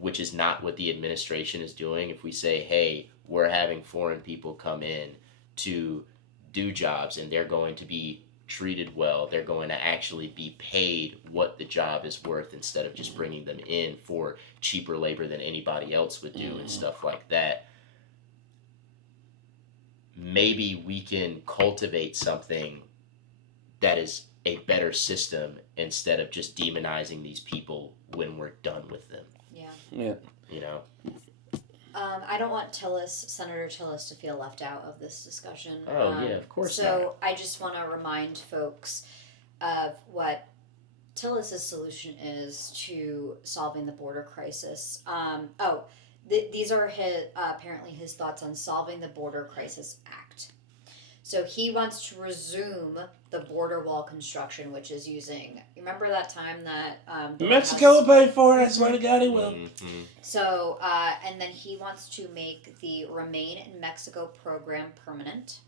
which is not what the administration is doing, if we say, hey, we're having foreign people come in to do jobs and they're going to be treated well, they're going to actually be paid what the job is worth instead of just bringing them in for cheaper labor than anybody else would do and stuff like that, maybe we can cultivate something that is a better system instead of just demonizing these people when we're done with them. Yeah. I don't want Senator Tillis to feel left out of this discussion. Oh, yeah, of course So I just want to remind folks of what Tillis' solution is to solving the border crisis. These are apparently his thoughts on solving the Border Crisis Act. So he wants to resume the border wall construction, which is using. Remember that time that Mexico will pay for it. I swear to God, he will. Mm-hmm. So and then he wants to make the Remain in Mexico program permanent.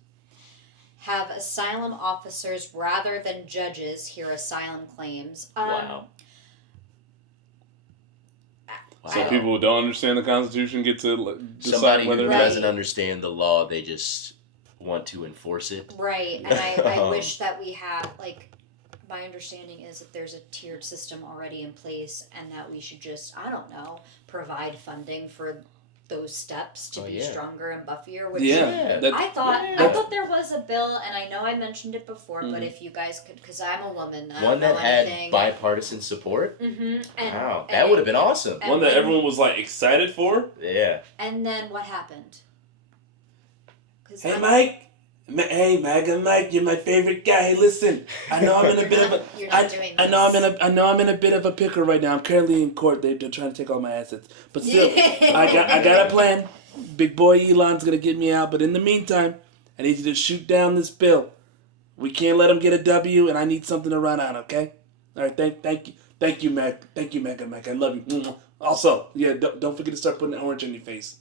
Have asylum officers rather than judges hear asylum claims. Wow. So people who don't understand the Constitution get to decide somebody whether who or not. doesn't understand the law, they just want to enforce it. Right, and I wish that we had, my understanding is that there's a tiered system already in place and that we should just, I don't know, provide funding for those steps to be stronger and buffier. Which I thought there was a bill, and I know I mentioned it before, but if you guys could, because I'm a woman, I one don't know that had anything. Bipartisan support. Wow, that would have been awesome. One that everyone was excited for. Yeah. And then what happened? Hey, Mike. Hey, MAGA Mike, you're my favorite guy. Hey, listen, I know I'm in a bit of a. You're not doing I know I'm in a bit of a pickle right now. I'm currently in court. They're trying to take all my assets, but still, I got a plan. Big boy Elon's gonna get me out, but in the meantime, I need you to shoot down this bill. We can't let him get a W, and I need something to run on. Okay? All right. Thank you, MAGA Mike. I love you. Also, don't forget to start putting orange on your face.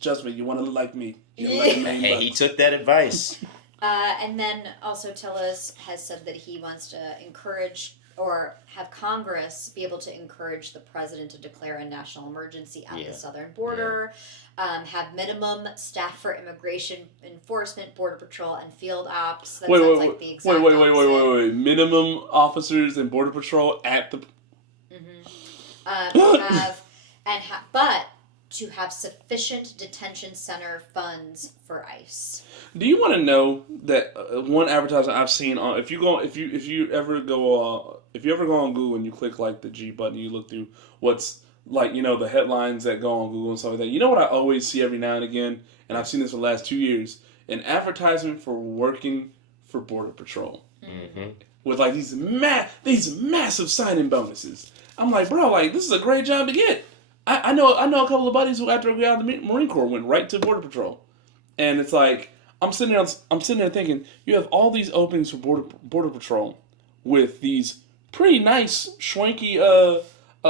Trust me, you want to look like me. Hey, he took that advice. And then also Tillis has said that he wants to encourage or have Congress be able to encourage the president to declare a national emergency at the southern border, have minimum staff for immigration enforcement, border patrol, and field ops. That sounds like the exact opposite. Wait. Minimum officers and border patrol at the. But to have sufficient detention center funds for ICE. Do you want to know that one advertisement I've seen on if you ever go on Google and you click the G button, you look through what's the headlines that go on Google and stuff like that. You know what I always see every now and again, and I've seen this for the last 2 years, an advertisement for working for Border Patrol with these massive sign-in bonuses. I'm like, bro, this is a great job to get. I know a couple of buddies who, after we got out of the Marine Corps, went right to Border Patrol, and it's I'm sitting there thinking, you have all these openings for Border Patrol, with these pretty nice schwanky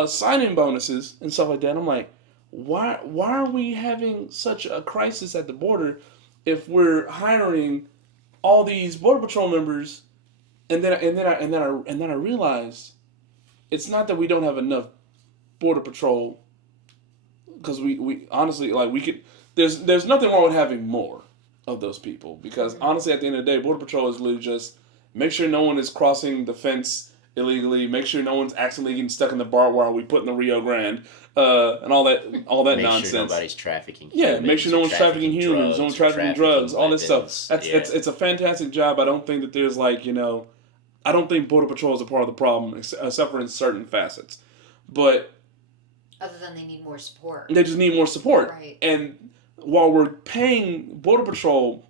sign-in bonuses and stuff like that. I'm like, why are we having such a crisis at the border if we're hiring all these Border Patrol members? And then I realized it's not that we don't have enough Border Patrol. Because we honestly, we could, there's nothing wrong with having more of those people. Because honestly, at the end of the day, Border Patrol is literally just make sure no one is crossing the fence illegally. Make sure no one's accidentally getting stuck in the barbed wire we put in the Rio Grande, and all that make nonsense. Sure nobody's trafficking. Yeah, make sure no one's trafficking humans, no one's trafficking drugs, all this stuff. It's a fantastic job. I don't think that there's I don't think Border Patrol is a part of the problem, except for in certain facets. But other than they need more support. They just need more support. Right. And while we're paying Border Patrol,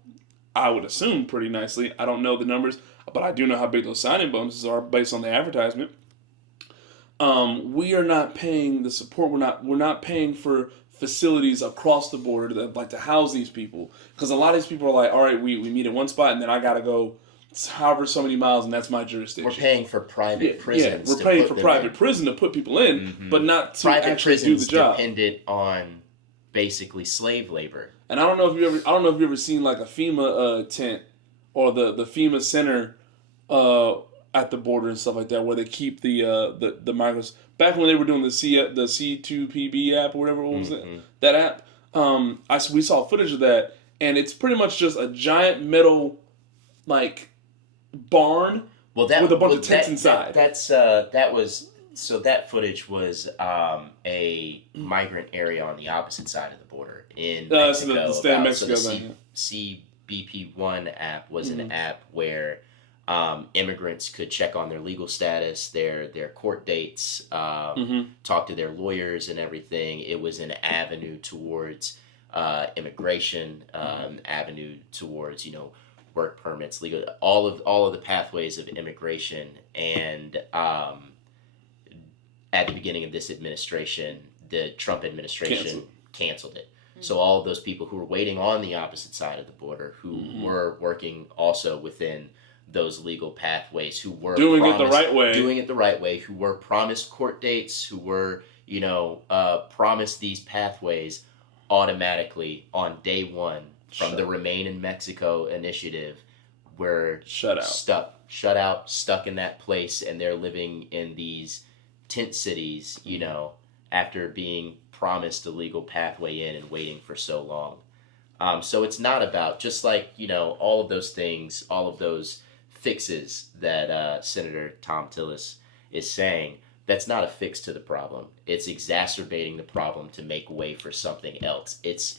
I would assume pretty nicely. I don't know the numbers, but I do know how big those signing bonuses are based on the advertisement. We are not paying the support. We're not paying for facilities across the border to house these people, because a lot of these people are like, all right, we meet at one spot and then I gotta go however so many miles and that's my jurisdiction. We're paying for private prisons. We're paying for private prison to put people in, but not to private actually do the job. Dependent on basically slave labor. And I don't know if you've ever seen like a FEMA tent or the FEMA center at the border and stuff like that, where they keep the migrants. Back when they were doing the C2PB app or whatever it was, that app, we saw footage of that, and it's pretty much just a giant metal barn with a bunch of tents inside. That footage was a migrant area on the opposite side of the border in Mexico. So the CBP1 app was an app where immigrants could check on their legal status, their court dates, talk to their lawyers and everything. It was an avenue towards immigration, avenue towards work permits, legal, all of the pathways of immigration. And at the beginning of this administration, the Trump administration canceled it. So all of those people who were waiting on the opposite side of the border, who were working also within those legal pathways, who were doing it the right way, who were promised court dates, who were promised these pathways, automatically on day one from the Remain in Mexico initiative, were stuck in that place, and they're living in these tent cities, after being promised a legal pathway in and waiting for so long. So it's not about, just like, all of those things, all of those fixes that Senator Tom Tillis is saying, that's not a fix to the problem. It's exacerbating the problem to make way for something else. It's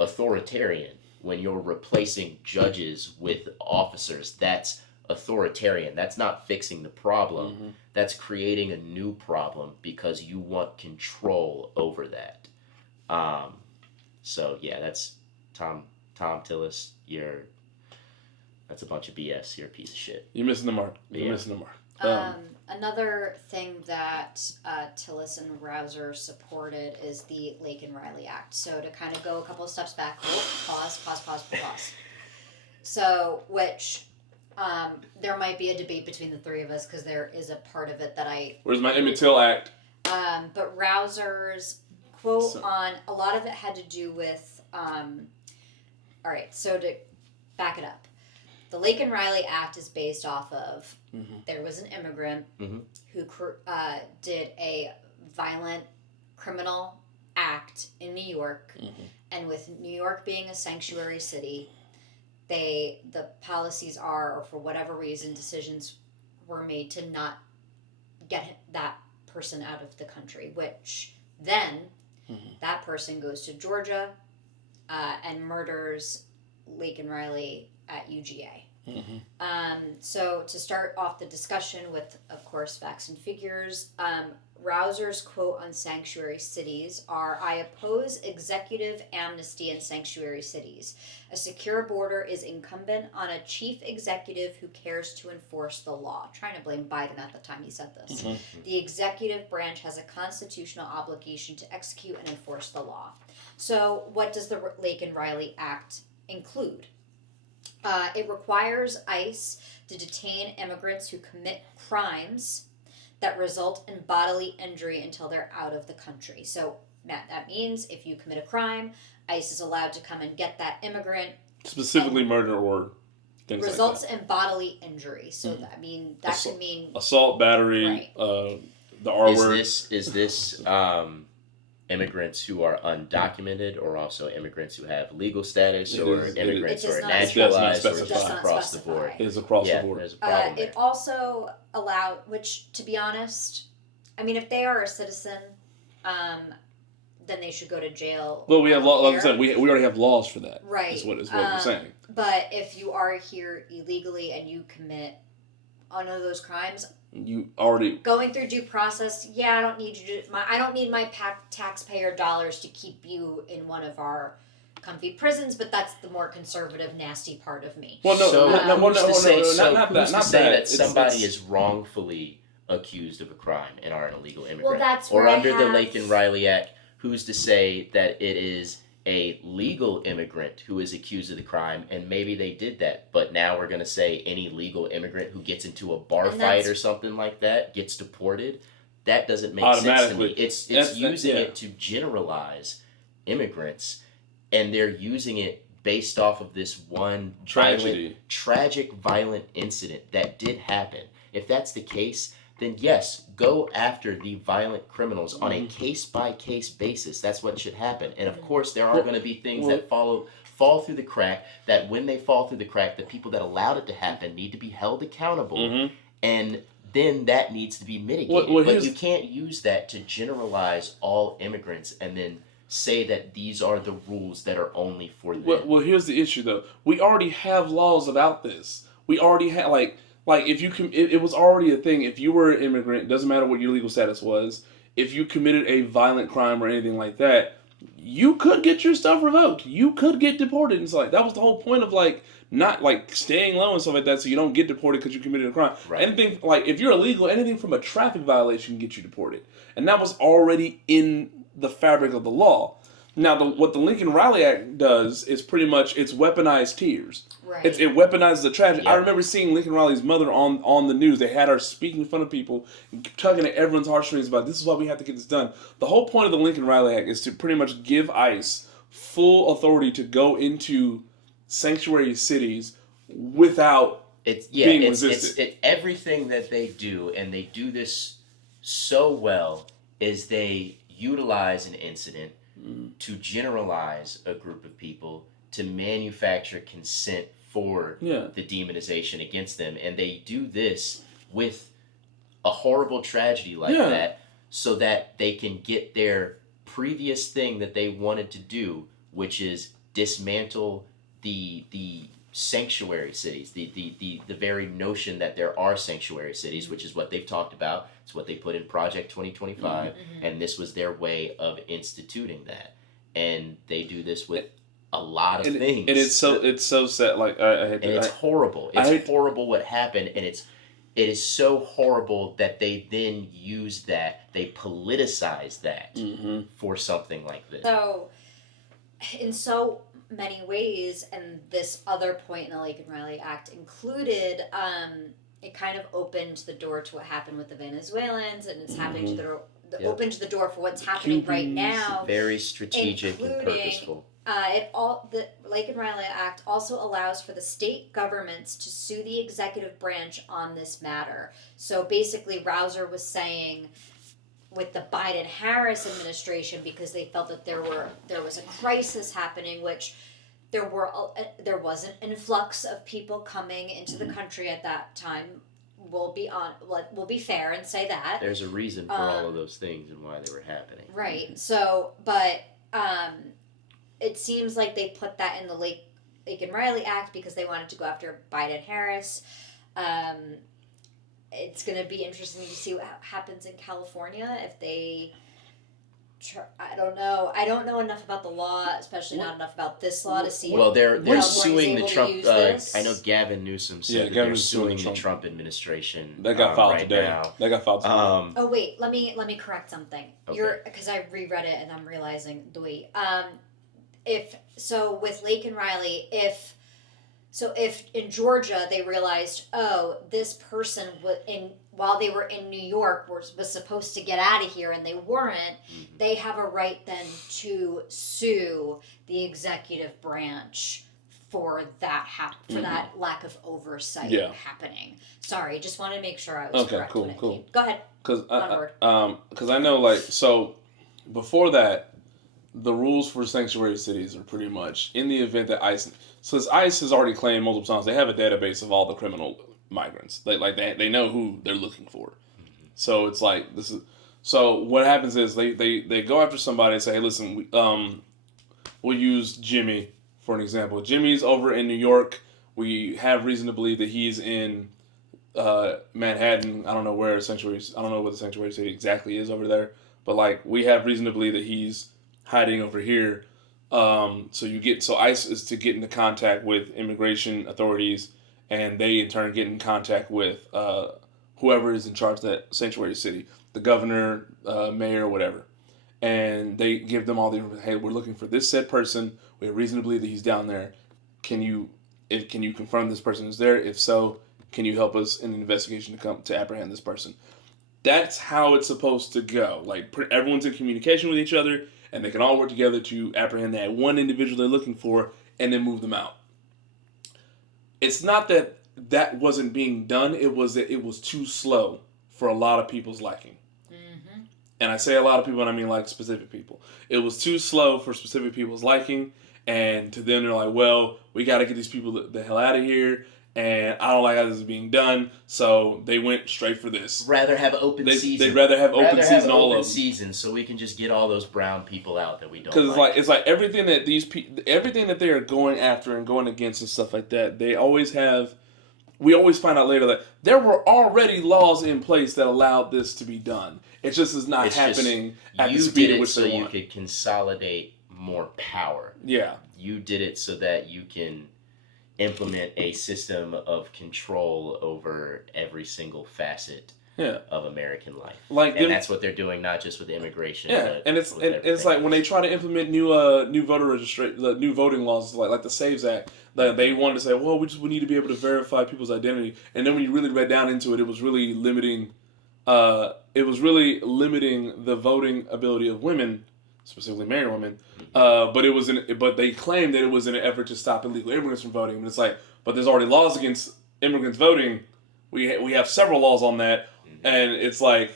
authoritarian. When you're replacing judges with officers, that's authoritarian. That's not fixing the problem. That's creating a new problem because you want control over that. So yeah, that's Tom Tillis. That's a bunch of BS. You're a piece of shit. You're missing the mark. Another thing that Tillis and Rouser supported is the Lake and Riley Act. So to kind of go a couple of steps back, pause. So, which there might be a debate between the three of us, because there is a part of it that Where's my Emmett Till Act? But Rouser's quote on a lot of it had to do with. All right, so to back it up. The Lake and Riley Act is based off of there was an immigrant who did a violent criminal act in New York, and with New York being a sanctuary city, the policies are, or for whatever reason, decisions were made to not get that person out of the country, which then that person goes to Georgia and murders Lake and Riley at UGA. So to start off the discussion with, of course, facts and figures, Rouser's quote on sanctuary cities are, "I oppose executive amnesty in sanctuary cities. A secure border is incumbent on a chief executive who cares to enforce the law." Trying to blame Biden at the time he said this. "The executive branch has a constitutional obligation to execute and enforce the law." So what does the Lake and Riley Act include? It requires ICE to detain immigrants who commit crimes that result in bodily injury until they're out of the country. So that means if you commit a crime, ICE is allowed to come and get that immigrant. Specifically murder or things results like that. in bodily injury. So that could mean assault, battery, right. The R word. Is this immigrants who are undocumented or also immigrants who have legal status or immigrants who are not naturalized or specified. just across the board. It is across the board. There's a problem there. It also allowed, which to be honest, I mean, if they are a citizen, then they should go to jail. Well, we have like I said, we already have laws for that. Right. Is what we're saying. But if you are here illegally and you commit one of those crimes, you already going through due process. Yeah, I don't need you to. I don't need my taxpayer dollars to keep you in one of our comfy prisons. But that's the more conservative, nasty part of me. Well, who's to say that somebody is wrongfully accused of a crime and are an illegal immigrant? Well, that's or where under the Lake and Riley Act, who's to say that it is a legal immigrant who is accused of the crime, and maybe they did that, but now we're going to say any legal immigrant who gets into a bar fight or something like that gets deported? That doesn't make sense to me. It's using it to generalize immigrants, and they're using it based off of this one tragic, violent incident that did happen. If that's the case, then yes, go after the violent criminals on a case-by-case basis. That's what should happen. And of course, there are going to be things that fall through the crack, that when they fall through the crack, the people that allowed it to happen need to be held accountable, and then that needs to be mitigated. But you can't use that to generalize all immigrants and then say that these are the rules that are only for them. Well, here's the issue, though. We already have laws about this. We already have, like if you it was already a thing. If you were an immigrant, doesn't matter what your legal status was, if you committed a violent crime or anything like that, you could get your stuff revoked. You could get deported and stuff like that. Was the whole point of not staying low and stuff like that, so you don't get deported because you committed a crime. Right. Anything if you're illegal, anything from a traffic violation can get you deported, and that was already in the fabric of the law. Now, what the Lincoln Riley Act does is pretty much it's weaponized tears. Right. It weaponizes the tragedy. Yeah. I remember seeing Lincoln Riley's mother on the news. They had her speaking in front of people, tugging at everyone's heartstrings about this is why we have to get this done. The whole point of the Lincoln Riley Act is to pretty much give ICE full authority to go into sanctuary cities without being resisted. Everything that they do, and they do this so well, is they utilize an incident to generalize a group of people, to manufacture consent for the demonization against them. And they do this with a horrible tragedy like that so that they can get their previous thing that they wanted to do, which is dismantle the sanctuary cities, the very notion that there are sanctuary cities, which is what they've talked about. It's what they put in Project 2025, and this was their way of instituting that. And they do this with a lot of things. And it's so sad. It's horrible. It's horrible what happened, and it is so horrible that they then use that, they politicize that for something like this. So, in so many ways, and this other point in the Lake and Riley Act included, it kind of opened the door to what happened with the Venezuelans, and it's happening to opened the door for what's happening right now. Very strategic and purposeful. The Lake and Riley Act also allows for the state governments to sue the executive branch on this matter. So basically, Rouser was saying with the Biden-Harris administration, because they felt that there was a crisis happening, which there was an influx of people coming into the country at that time. We'll be fair and say that there's a reason for all of those things and why they were happening. Right. So, but it seems like they put that in the Lake and Riley Act because they wanted to go after Biden-Harris. It's going to be interesting to see what happens in California if they. I don't know. I don't know enough about the law, especially not enough about this law to see. Well, they're California's suing the able to Trump. use this. I know Gavin Newsom said that they're suing the Trump administration. That got filed right today. now. That got filed today. Oh wait, let me correct something. Okay. Because I reread it and I'm realizing the way. With Lake and Riley, if in Georgia they realized, this person while they were in New York was supposed to get out of here and they weren't, they have a right then to sue the executive branch for that that lack of oversight happening. Sorry, just wanted to make sure I was correct when it came. Go ahead. Because I know before that, the rules for sanctuary cities are pretty much in the event that ICE, since ICE has already claimed multiple times, they have a database of all the criminal migrants. They know who they're looking for. So it's like this is. So what happens is they go after somebody and say, hey, listen, we'll use Jimmy for an example. Jimmy's over in New York. We have reason to believe that he's in Manhattan. I don't know where sanctuaries. I don't know what the sanctuary city exactly is over there. But like we have reason to believe that he's hiding over here. So ICE is to get into contact with immigration authorities, and they in turn get in contact with whoever is in charge of that sanctuary city, the governor, mayor, whatever. And they give them all the, hey, we're looking for this said person. We have reason to believe that he's down there. Can you confirm this person is there? If so, can you help us in an investigation to apprehend this person? That's how it's supposed to go. Like everyone's in communication with each other, and they can all work together to apprehend that one individual they're looking for, and then move them out. It's not that wasn't being done. It was that it was too slow for a lot of people's liking. Mm-hmm. And I say a lot of people, and I mean like specific people. It was too slow for specific people's liking, and to them they're like, well, we got to get these people the hell out of here. And I don't like how this is being done, so they went straight for this. Rather have open season. They'd rather have open season all of them. Season, so we can just get all those brown people out that we don't. Because it's like everything that everything that they are going after and going against and stuff like that. They always have. We always find out later that there were already laws in place that allowed this to be done. It just is not happening at the speed at which they want. You did it so you could consolidate more power. Yeah. You did it so that you can implement a system of control over every single facet of American life. That's what they're doing, not just with immigration. Yeah, and it's like when they try to implement new voter registration, new voting laws, like the Saves Act, that they wanted to say, well, we need to be able to verify people's identity, and then when you really read down into it, it was really limiting the voting ability of women, specifically married women. But they claimed that it was in an effort to stop illegal immigrants from voting. But it's like, but there's already laws against immigrants voting. We have several laws on that, and it's like,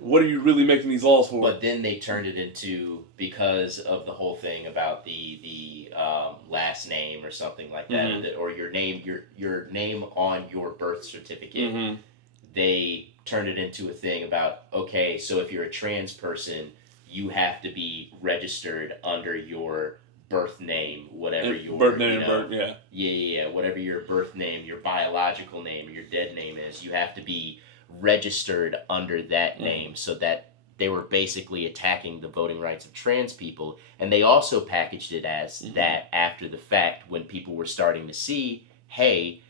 what are you really making these laws for? But then they turned it into, because of the whole thing about the last name or something like that, mm-hmm. or your name on your birth certificate. Mm-hmm. They turned it into a thing about, okay, so if you're a trans person, you have to be registered under your birth name, whatever your birth name, whatever your birth name, your biological name, your dead name is. You have to be registered under that name, so that they were basically attacking the voting rights of trans people, and they also packaged it as that after the fact when people were starting to see, hey,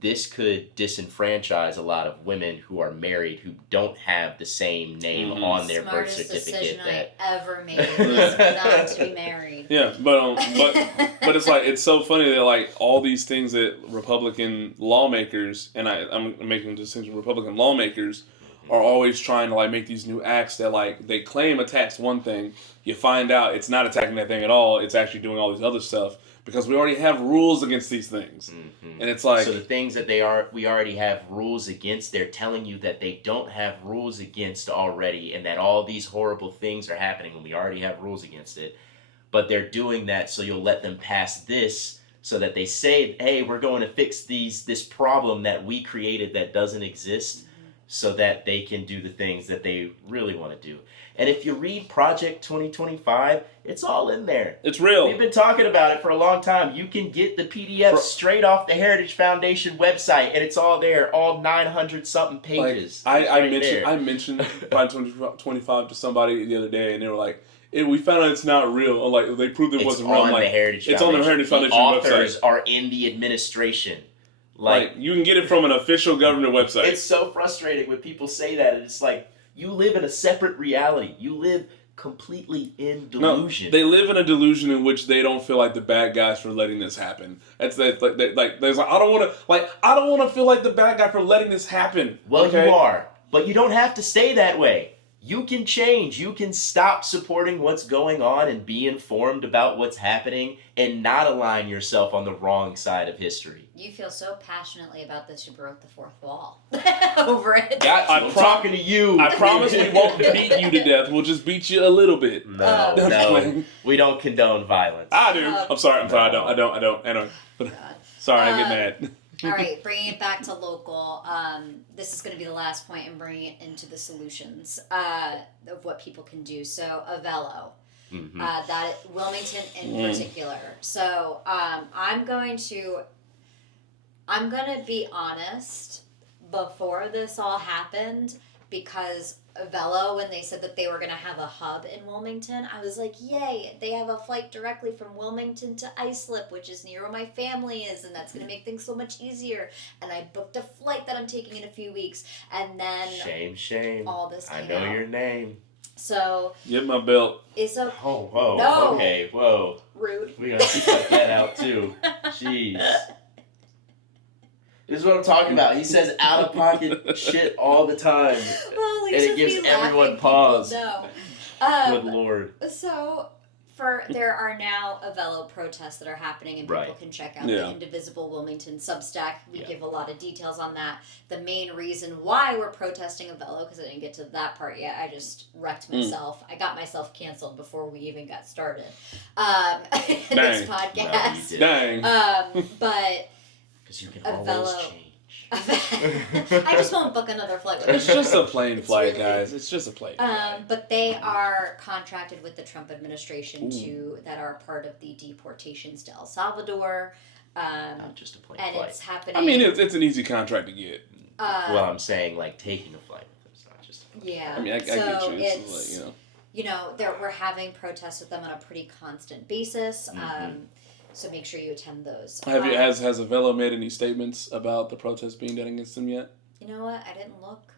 this could disenfranchise a lot of women who are married who don't have the same name on their birth certificate. Smartest decision I ever made was not to be married. Yeah, but it's like, it's so funny that like all these things that Republican lawmakers, and I'm making a distinction, Republican lawmakers are always trying to like make these new acts that like they claim attacks one thing, you find out it's not attacking that thing at all. It's actually doing all these other stuff. Because we already have rules against these things. Mm-hmm. And it's like... So the things that we already have rules against, they're telling you that they don't have rules against already, and that all these horrible things are happening when we already have rules against it. But they're doing that so you'll let them pass this, so that they say, hey, we're going to fix this problem that we created that doesn't exist, so that they can do the things that they really want to do. And if you read Project 2025, it's all in there. It's real. We've been talking about it for a long time. You can get the PDF straight off the Heritage Foundation website, and it's all there, all 900-something pages. Like, I mentioned Project 2025 to somebody the other day, and they were like, we found out it's not real. Or like, they proved it wasn't real. On the Heritage Foundation. It's on the Heritage Foundation website. The authors are in the administration. Like, you can get it from an official government website. It's so frustrating when people say that, and it's like, you live in a separate reality. You live completely in delusion. No, they live in a delusion in which they don't feel like the bad guys for letting this happen. I don't want to feel like the bad guy for letting this happen. Well, okay? You are, but you don't have to stay that way. you can change. You can stop supporting what's going on and be informed about what's happening and not align yourself on the wrong side of history. You feel so passionately about this, you broke the fourth wall over it. I'm talking to you. I promise we won't beat you to death. We'll just beat you a little bit. No, we don't condone violence. I do. I'm sorry. I don't. Sorry, I get mad. All right, bringing it back to local. This is going to be the last point and bringing it into the solutions of what people can do. So, Avello, that Wilmington in particular. So, I'm going to be honest. Before this all happened, because Avello, when they said that they were going to have a hub in Wilmington, I was like, yay, they have a flight directly from Wilmington to Islip, which is near where my family is, and that's going to make things so much easier. And I booked a flight that I'm taking in a few weeks, and then Shame. all this came I know out. your name. So Get my belt. it's a Whoa. No. Okay, whoa. rude. We gotta cut that out too. Jeez. This is what I'm talking about. He says out of pocket shit all the time. Well, at least And it if gives we everyone laughing, pause. people know. Good lord. So, there are now Avello protests that are happening, and people Right. can check out the Indivisible Wilmington Substack. We give a lot of details on that. The main reason why we're protesting Avello, because I didn't get to that part yet, I just wrecked myself. I got myself canceled before we even got started. In this podcast. No, you Dang. But Because you can Avello. always change. I just won't book another flight with It's them. just a plane It's flight, really- guys. It's just a plane flight. But they are contracted with the Trump administration that are part of the deportations to El Salvador. Not just a plane And flight. it's happening. I mean, it's an easy contract to get. Well, I'm saying like taking a flight with them. It's not just a flight. yeah. I mean, I so get you. it's Like, you know. we're having protests with them on a pretty constant basis. So make sure you attend those. Has Avello made any statements about the protests being done against him yet? You know what? I didn't look,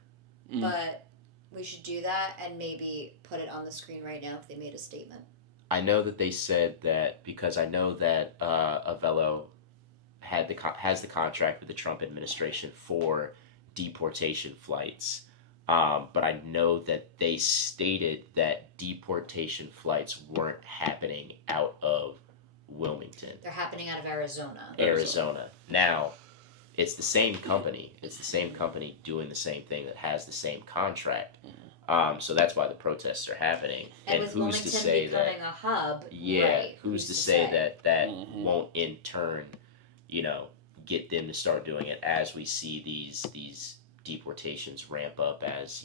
but we should do that and maybe put it on the screen right now if they made a statement. I know that they said that because I know that Avello has the contract with the Trump administration for deportation flights. But I know that they stated that deportation flights weren't happening out of Wilmington. They're happening out of Arizona. Now, it's the same company. It's the same company doing the same thing that has the same contract. So that's why the protests are happening. And who's with Wilmington to say becoming that? a hub, Yeah, right, who's to say that won't in turn, get them to start doing it as we see these deportations ramp up as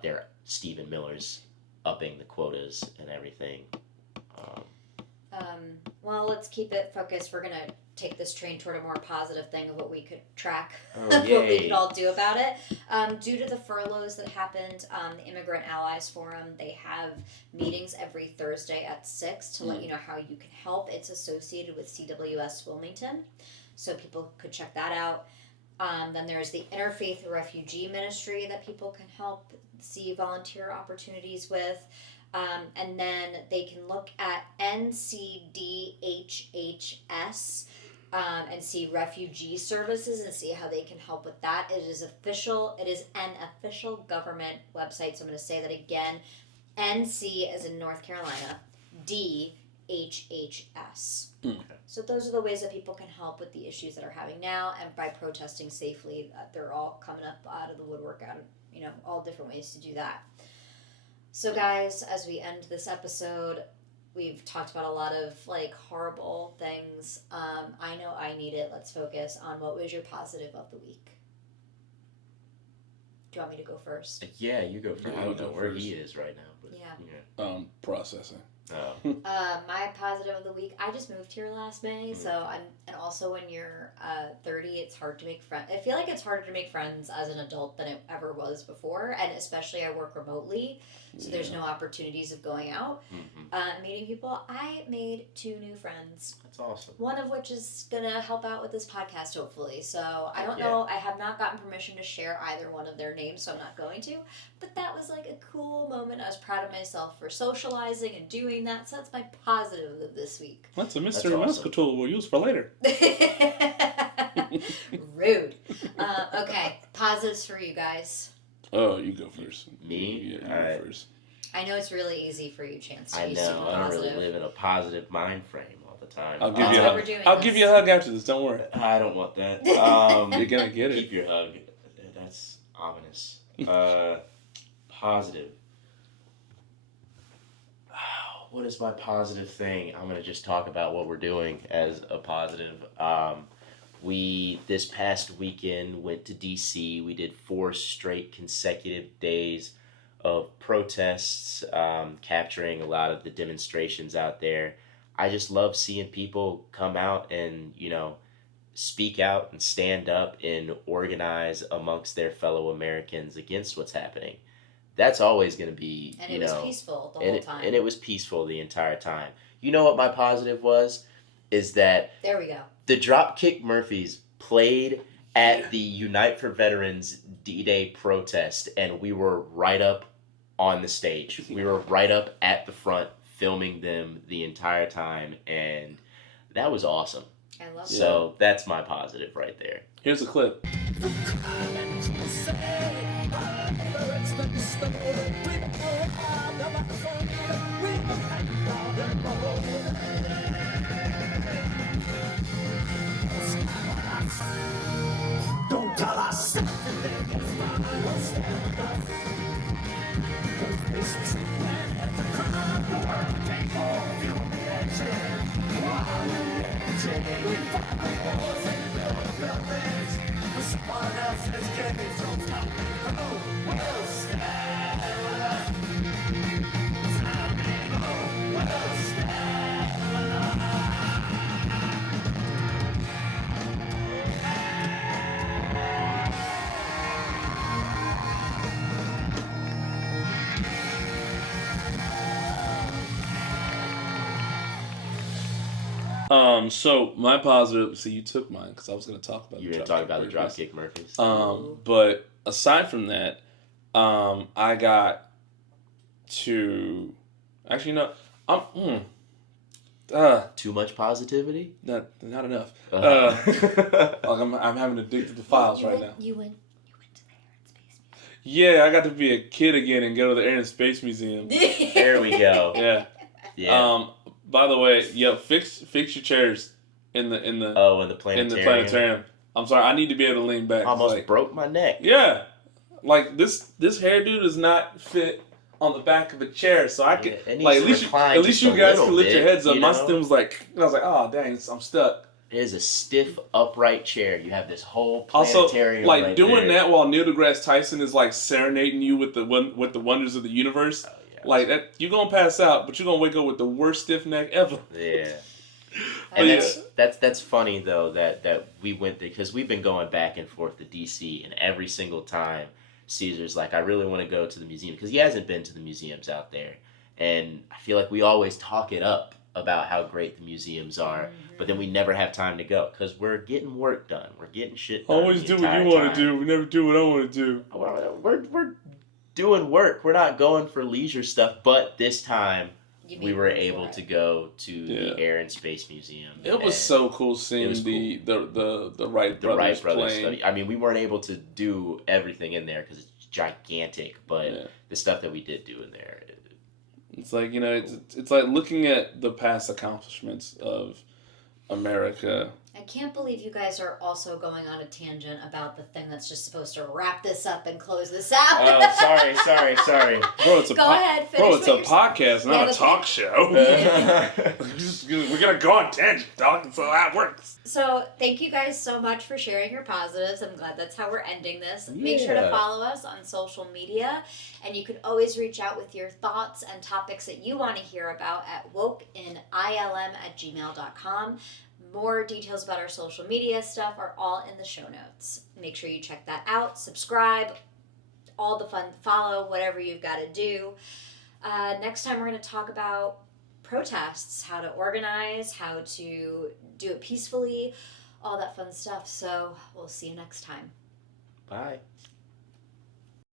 they're Stephen Miller's upping the quotas and everything. Well, let's keep it focused. We're gonna take this train toward a more positive thing of what we could track, Oh, what we yay. could all do about it. Due to the furloughs that happened, the Immigrant Allies Forum, they have meetings every Thursday at 6 to let you know how you can help. It's associated with CWS Wilmington, so people could check that out. Then there's the Interfaith Refugee Ministry that people can help see volunteer opportunities with. And then they can look at NCDHHS and see refugee services and see how they can help with that. It is official. It is an official government website. So I'm going to say that again. NC as in North Carolina, DHHS. So those are the ways that people can help with the issues that are having now, and by protesting safely, they're all coming up out of the woodwork, out of all different ways to do that. So guys, as we end this episode, we've talked about a lot of horrible things. I know I need it. Let's focus on what was your positive of the week. Do you want me to go first? Yeah, you go first. Yeah, I don't you know go where first. he is right now. But, Yeah. Processing. Oh. My positive of the week, I just moved here last May, and also when you're 30, it's hard to make friends. I feel like it's harder to make friends as an adult than it ever was before, and especially I work remotely, so there's no opportunities of going out, meeting people. I made 2 new friends. That's awesome. One of which is gonna help out with this podcast, hopefully. So I don't know. I have not gotten permission to share either one of their names, so I'm not going to. But that was a cool moment. I was proud of myself for socializing and doing that. So that's my positive of this week. That's a mystery That's mouse awesome. tool we'll use for later. Rude. Okay, positives for you guys. Oh, you go first. Me? Yeah, you All right. go first. I know it's really easy for you, Chance. I To be know. super I don't positive. really live in a positive mind frame all the time. I'll give That's you a why hug. we're doing I'll give you a hug after this. Don't worry. I don't want that. You're gonna get Keep it. your hug. That's ominous. Positive. What is my positive thing? I'm gonna just talk about what we're doing as a positive. We this past weekend went to DC. We did 4 straight consecutive days of protests, capturing a lot of the demonstrations out there. I just love seeing people come out and speak out and stand up and organize amongst their fellow Americans against what's happening. That's always going to be, And it was peaceful the and whole time. And it was peaceful the entire time. You know what my positive was? Is that there we go. the Dropkick Murphys played at the Unite for Veterans D-Day protest, and we were right up on the stage. We were right up at the front filming them the entire time, and that was awesome. I love So that's my positive right there. Here's a clip. Don't tell us. So my positive. See, you took mine because I was going to talk about. You're going to talk about the Dropkick Murphys. But aside from that, I got to actually no. Too much positivity? Not enough. Uh-huh. I'm having addicted to files right now. You went to the Air and Space Yeah, I got to be a kid again and go to the Air and Space Museum. Museum. There we go. Yeah. Yeah. By the way, fix your chairs in the in the planetarium. in the planetarium. I'm sorry, I need to be able to lean back. Almost broke my neck. Yeah, like this hairdo does not fit on the back of a chair, so I could It needs like to at least you guys can lift your heads up. you My know? stem was like, I was like, oh dang, I'm stuck. It is a stiff, upright chair. You have this whole Also, planetarium like right doing there. that while Neil deGrasse Tyson is like serenading you with the wonders of the universe. Oh, yeah. Like that, you're gonna pass out, but you're gonna wake up with the worst stiff neck ever. Yeah. But And yeah. that's funny though that we went there because we've been going back and forth to DC, and every single time Caesar's like, I really want to go to the museum because he hasn't been to the museums out there, and I feel like we always talk it up about how great the museums are, but then we never have time to go because we're getting work done, we're getting shit done. Always do what you want to do. We never do what I want to do. We're doing work. We're not going for leisure stuff, but this time we were able to go to the Air and Space Museum. It was so cool seeing the Wright brothers playing. Study. I mean, we weren't able to do everything in there because it's gigantic, but the stuff that we did do in there. It's like, it's like looking at the past accomplishments of America. I can't believe you guys are also going on a tangent about the thing that's just supposed to wrap this up and close this out. Oh, sorry. Bro, it's a Go ahead, finish Bro, it's a what you're podcast, not a talk show. We're gonna go on tangent, dog. So that works. So thank you guys so much for sharing your positives. I'm glad that's how we're ending this. Make sure to follow us on social media, and you can always reach out with your thoughts and topics that you want to hear about at wokeinilm@gmail.com. More details about our social media stuff are all in the show notes. Make sure you check that out. Subscribe, all the fun, follow, whatever you've got to do. Next time we're going to talk about protests, how to organize, how to do it peacefully, all that fun stuff. So we'll see you next time. Bye.